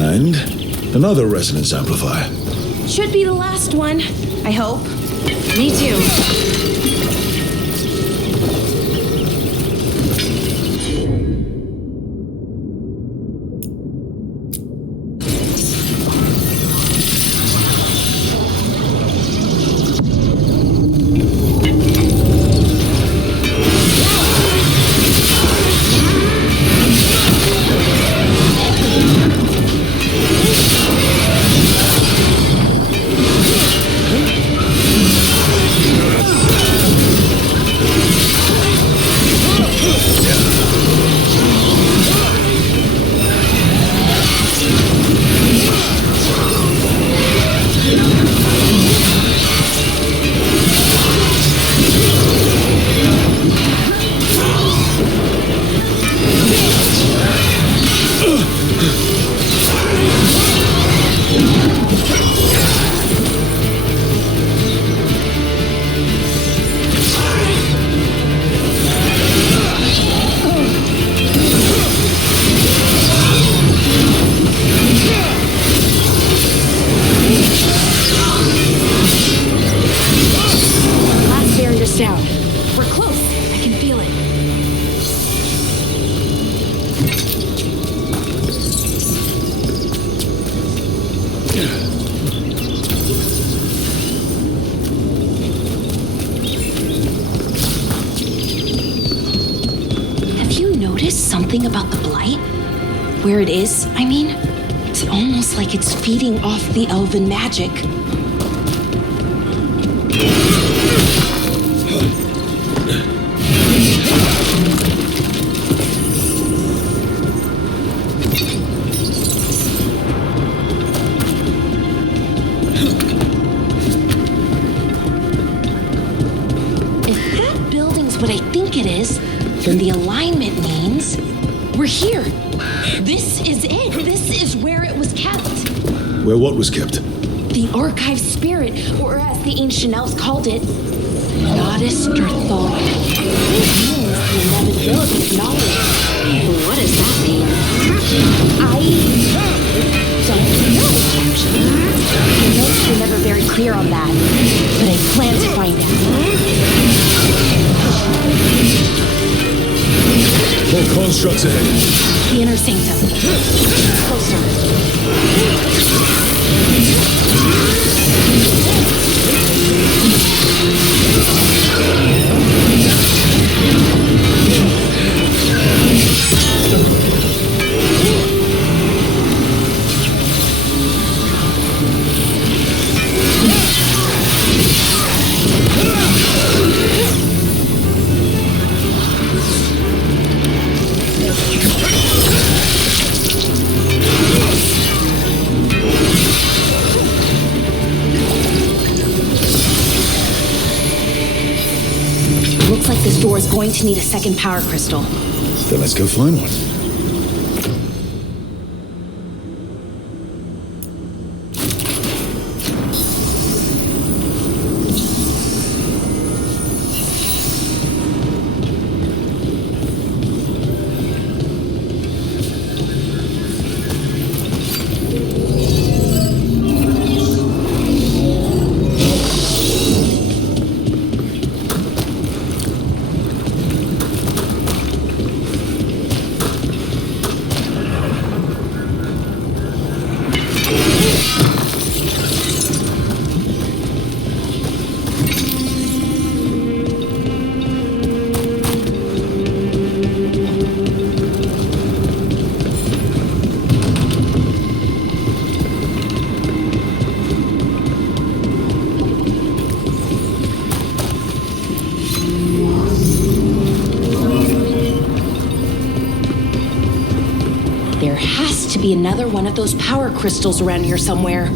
And another resonance amplifier. Should be the last one, I hope. Me too. Something about the blight? Where it is, I mean? It's almost like it's feeding off the elven magic. If that building's what I think it is, then the alignment means we're here. This is it. This is where it was kept. Where what was kept? The archive spirit, or as the ancient elves called it, Thedas Derthal. The inevitability of knowledge. What does that mean? I don't know, actually. The notes were never very clear on that, but I plan to find out. More constructs ahead. The inner sanctum. Closer. Looks like this door is going to need a second power crystal. Then let's go find one. There has to be another one of those power crystals around here somewhere.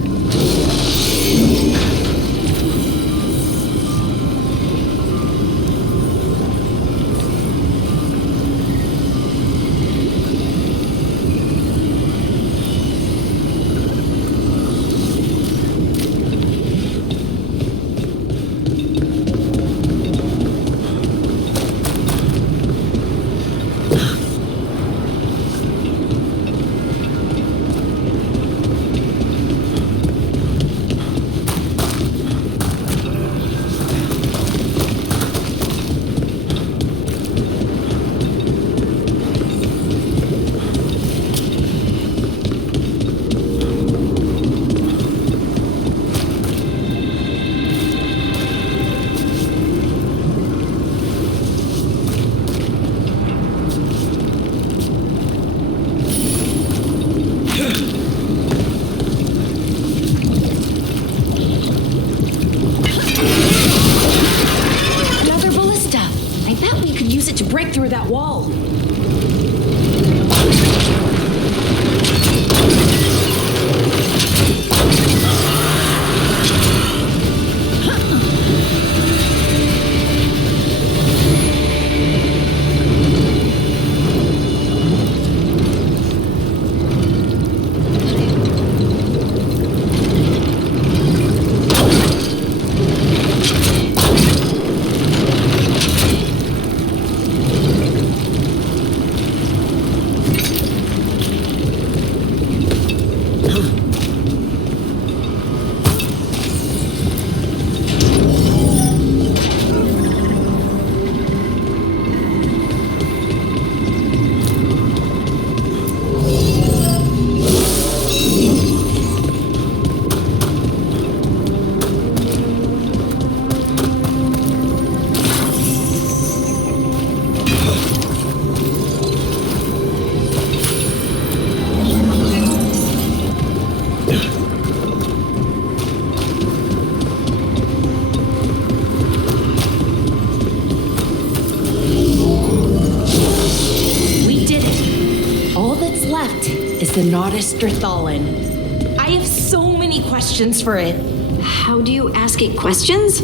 The Nodus Drathalin. I have so many questions for it. How do you ask it questions?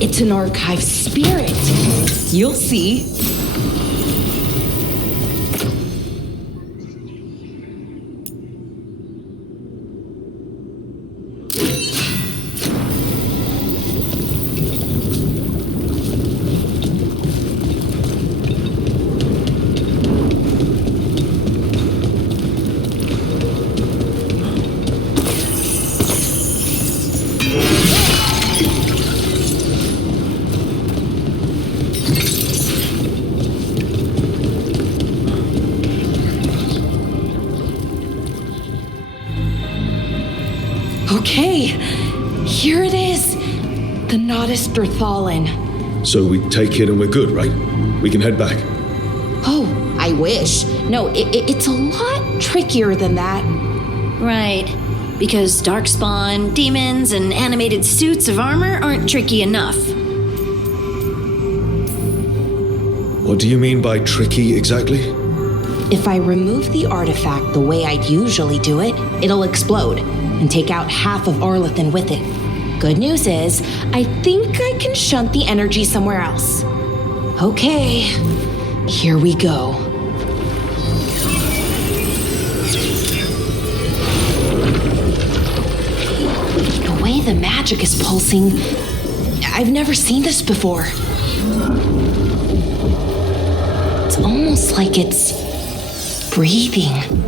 It's an archive spirit. You'll see. Okay, here it is. The Nodus Drathalin. So we take it and we're good, right? We can head back. Oh, I wish. No, it's a lot trickier than that. Right. Because darkspawn, demons, and animated suits of armor aren't tricky enough. What do you mean by tricky exactly? If I remove the artifact the way I'd usually do it, it'll explode and take out half of Arlethan with it. Good news is, I think I can shunt the energy somewhere else. Okay, here we go. The way the magic is pulsing, I've never seen this before. It's almost like it's breathing.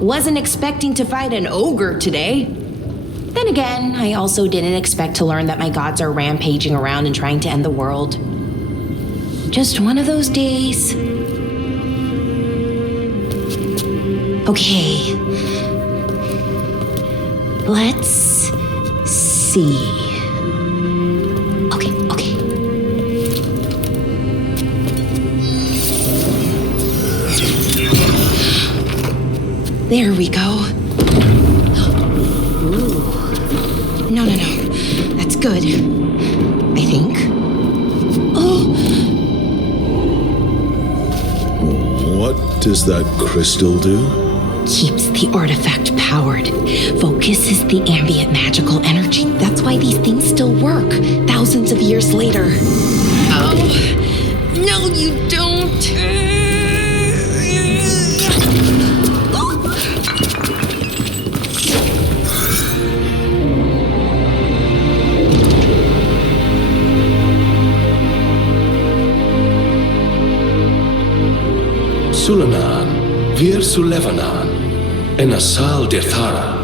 Wasn't expecting to fight an ogre today. Then Then again, I also didn't expect to learn that my gods are rampaging around and trying to end the world. Just one of those days. Okay. Let's see. Okay. There we go. Ooh. No. That's good. I think. Oh! What does that crystal do? Keeps the artifact powered. Focuses the ambient magical energy. That's why these things still work, thousands of years later. Oh! No, you don't! Sulanan, Vir Sulevanan, and Asal Dethara.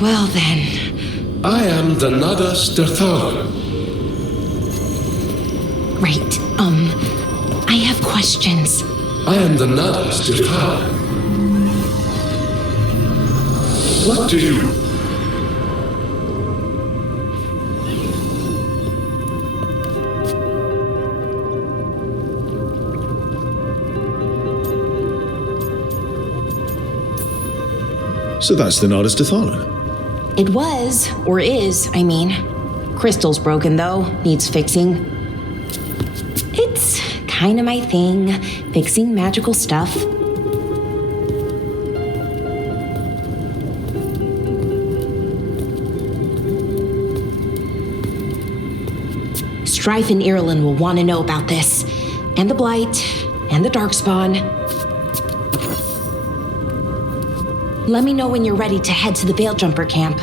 Well then. I am the Nadas Dethara. Right, I have questions. I am the Nadas Dethara. What do you... So that's the Nardus Dathalan. It was, or is, I mean. Crystal's broken though, needs fixing. It's kinda my thing, fixing magical stuff. Strife and Ireland will want to know about this. And the Blight, and the Darkspawn. Let me know when you're ready to head to the Veilgjumper camp.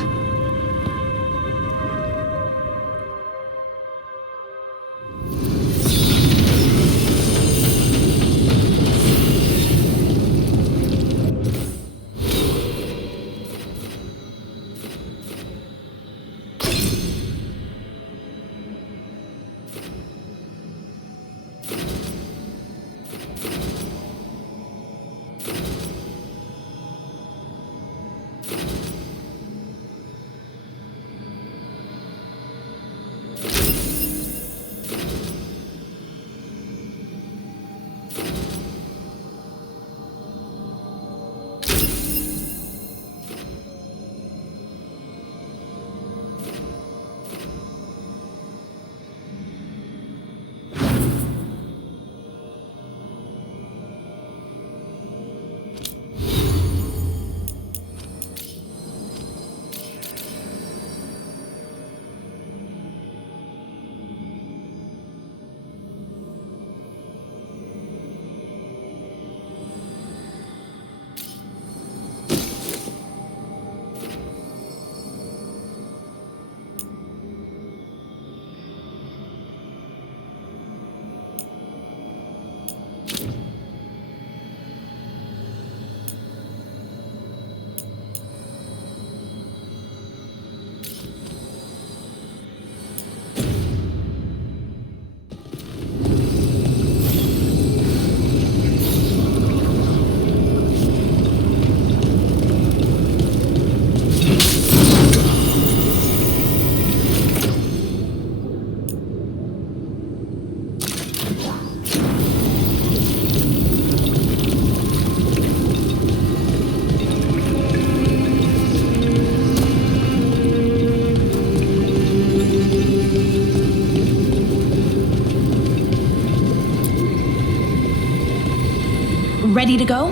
Ready to go?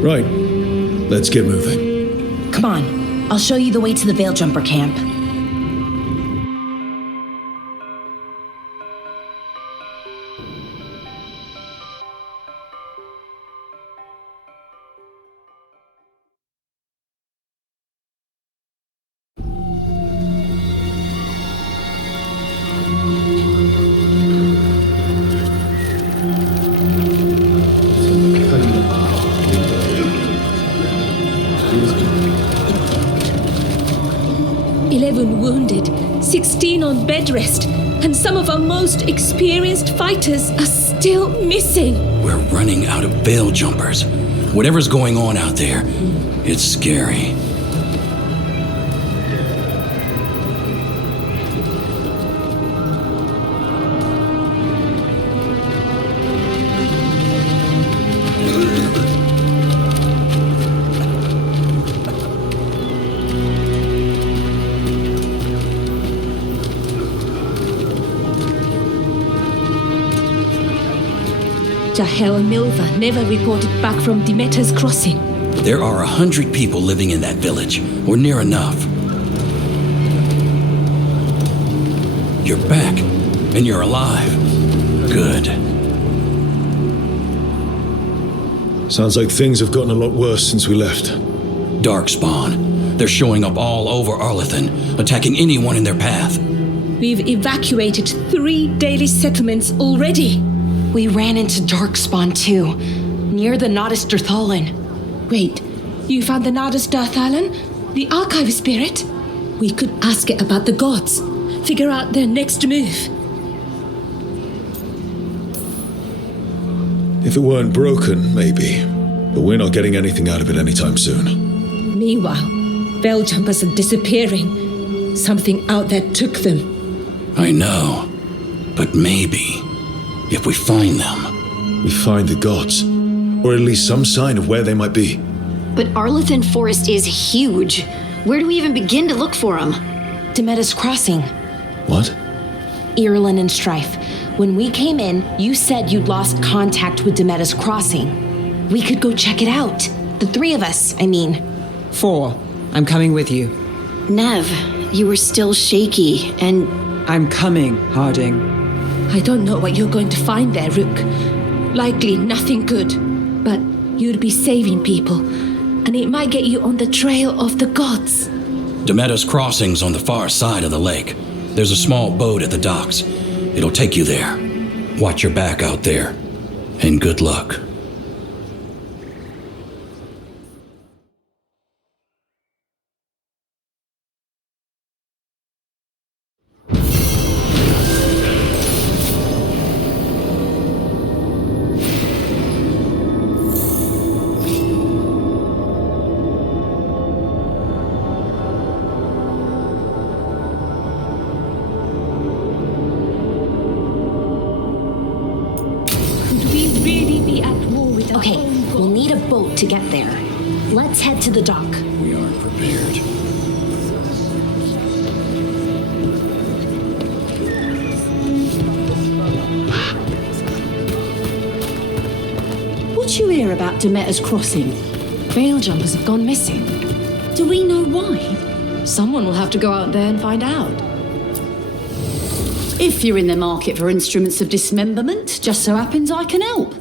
Right. Let's get moving. Come on, I'll show you the way to the Veilgjumper camp. 7 wounded, 16 on bed rest, and some of our most experienced fighters are still missing. We're running out of veil jumpers. Whatever's going on out there, it's scary. Jahel and Milva never reported back from Demeter's crossing. There are 100 people living in that village, or near enough. You're back, and you're alive. Good. Sounds like things have gotten a lot worse since we left. Darkspawn. They're showing up all over Arlethan, attacking anyone in their path. We've evacuated 3 daily settlements already. We ran into Darkspawn too, near the Nodus Dirthalan. Wait, you found the Nodus Dirthalan? The archive spirit? We could ask it about the gods. Figure out their next move. If it weren't broken, maybe. But we're not getting anything out of it anytime soon. Meanwhile, veil jumpers are disappearing. Something out there took them. I know. But maybe, if we find them... We find the gods. Or at least some sign of where they might be. But Arlethan Forest is huge. Where do we even begin to look for them? Demeter's crossing. What? Irulan and Strife. When we came in, you said you'd lost contact with Demeter's crossing. We could go check it out. The 3 of us, I mean. 4. I'm coming with you. Nev, you were still shaky, and... I'm coming, Harding. I don't know what you're going to find there, Rook. Likely nothing good. But you'd be saving people, and it might get you on the trail of the gods. Demeter's crossing's on the far side of the lake. There's a small boat at the docks. It'll take you there. Watch your back out there. And good luck. To get there. Let's head to the dock. We aren't prepared. What you hear about Demeter's crossing? Veil jumpers have gone missing. Do we know why? Someone will have to go out there and find out. If you're in the market for instruments of dismemberment, just so happens I can help.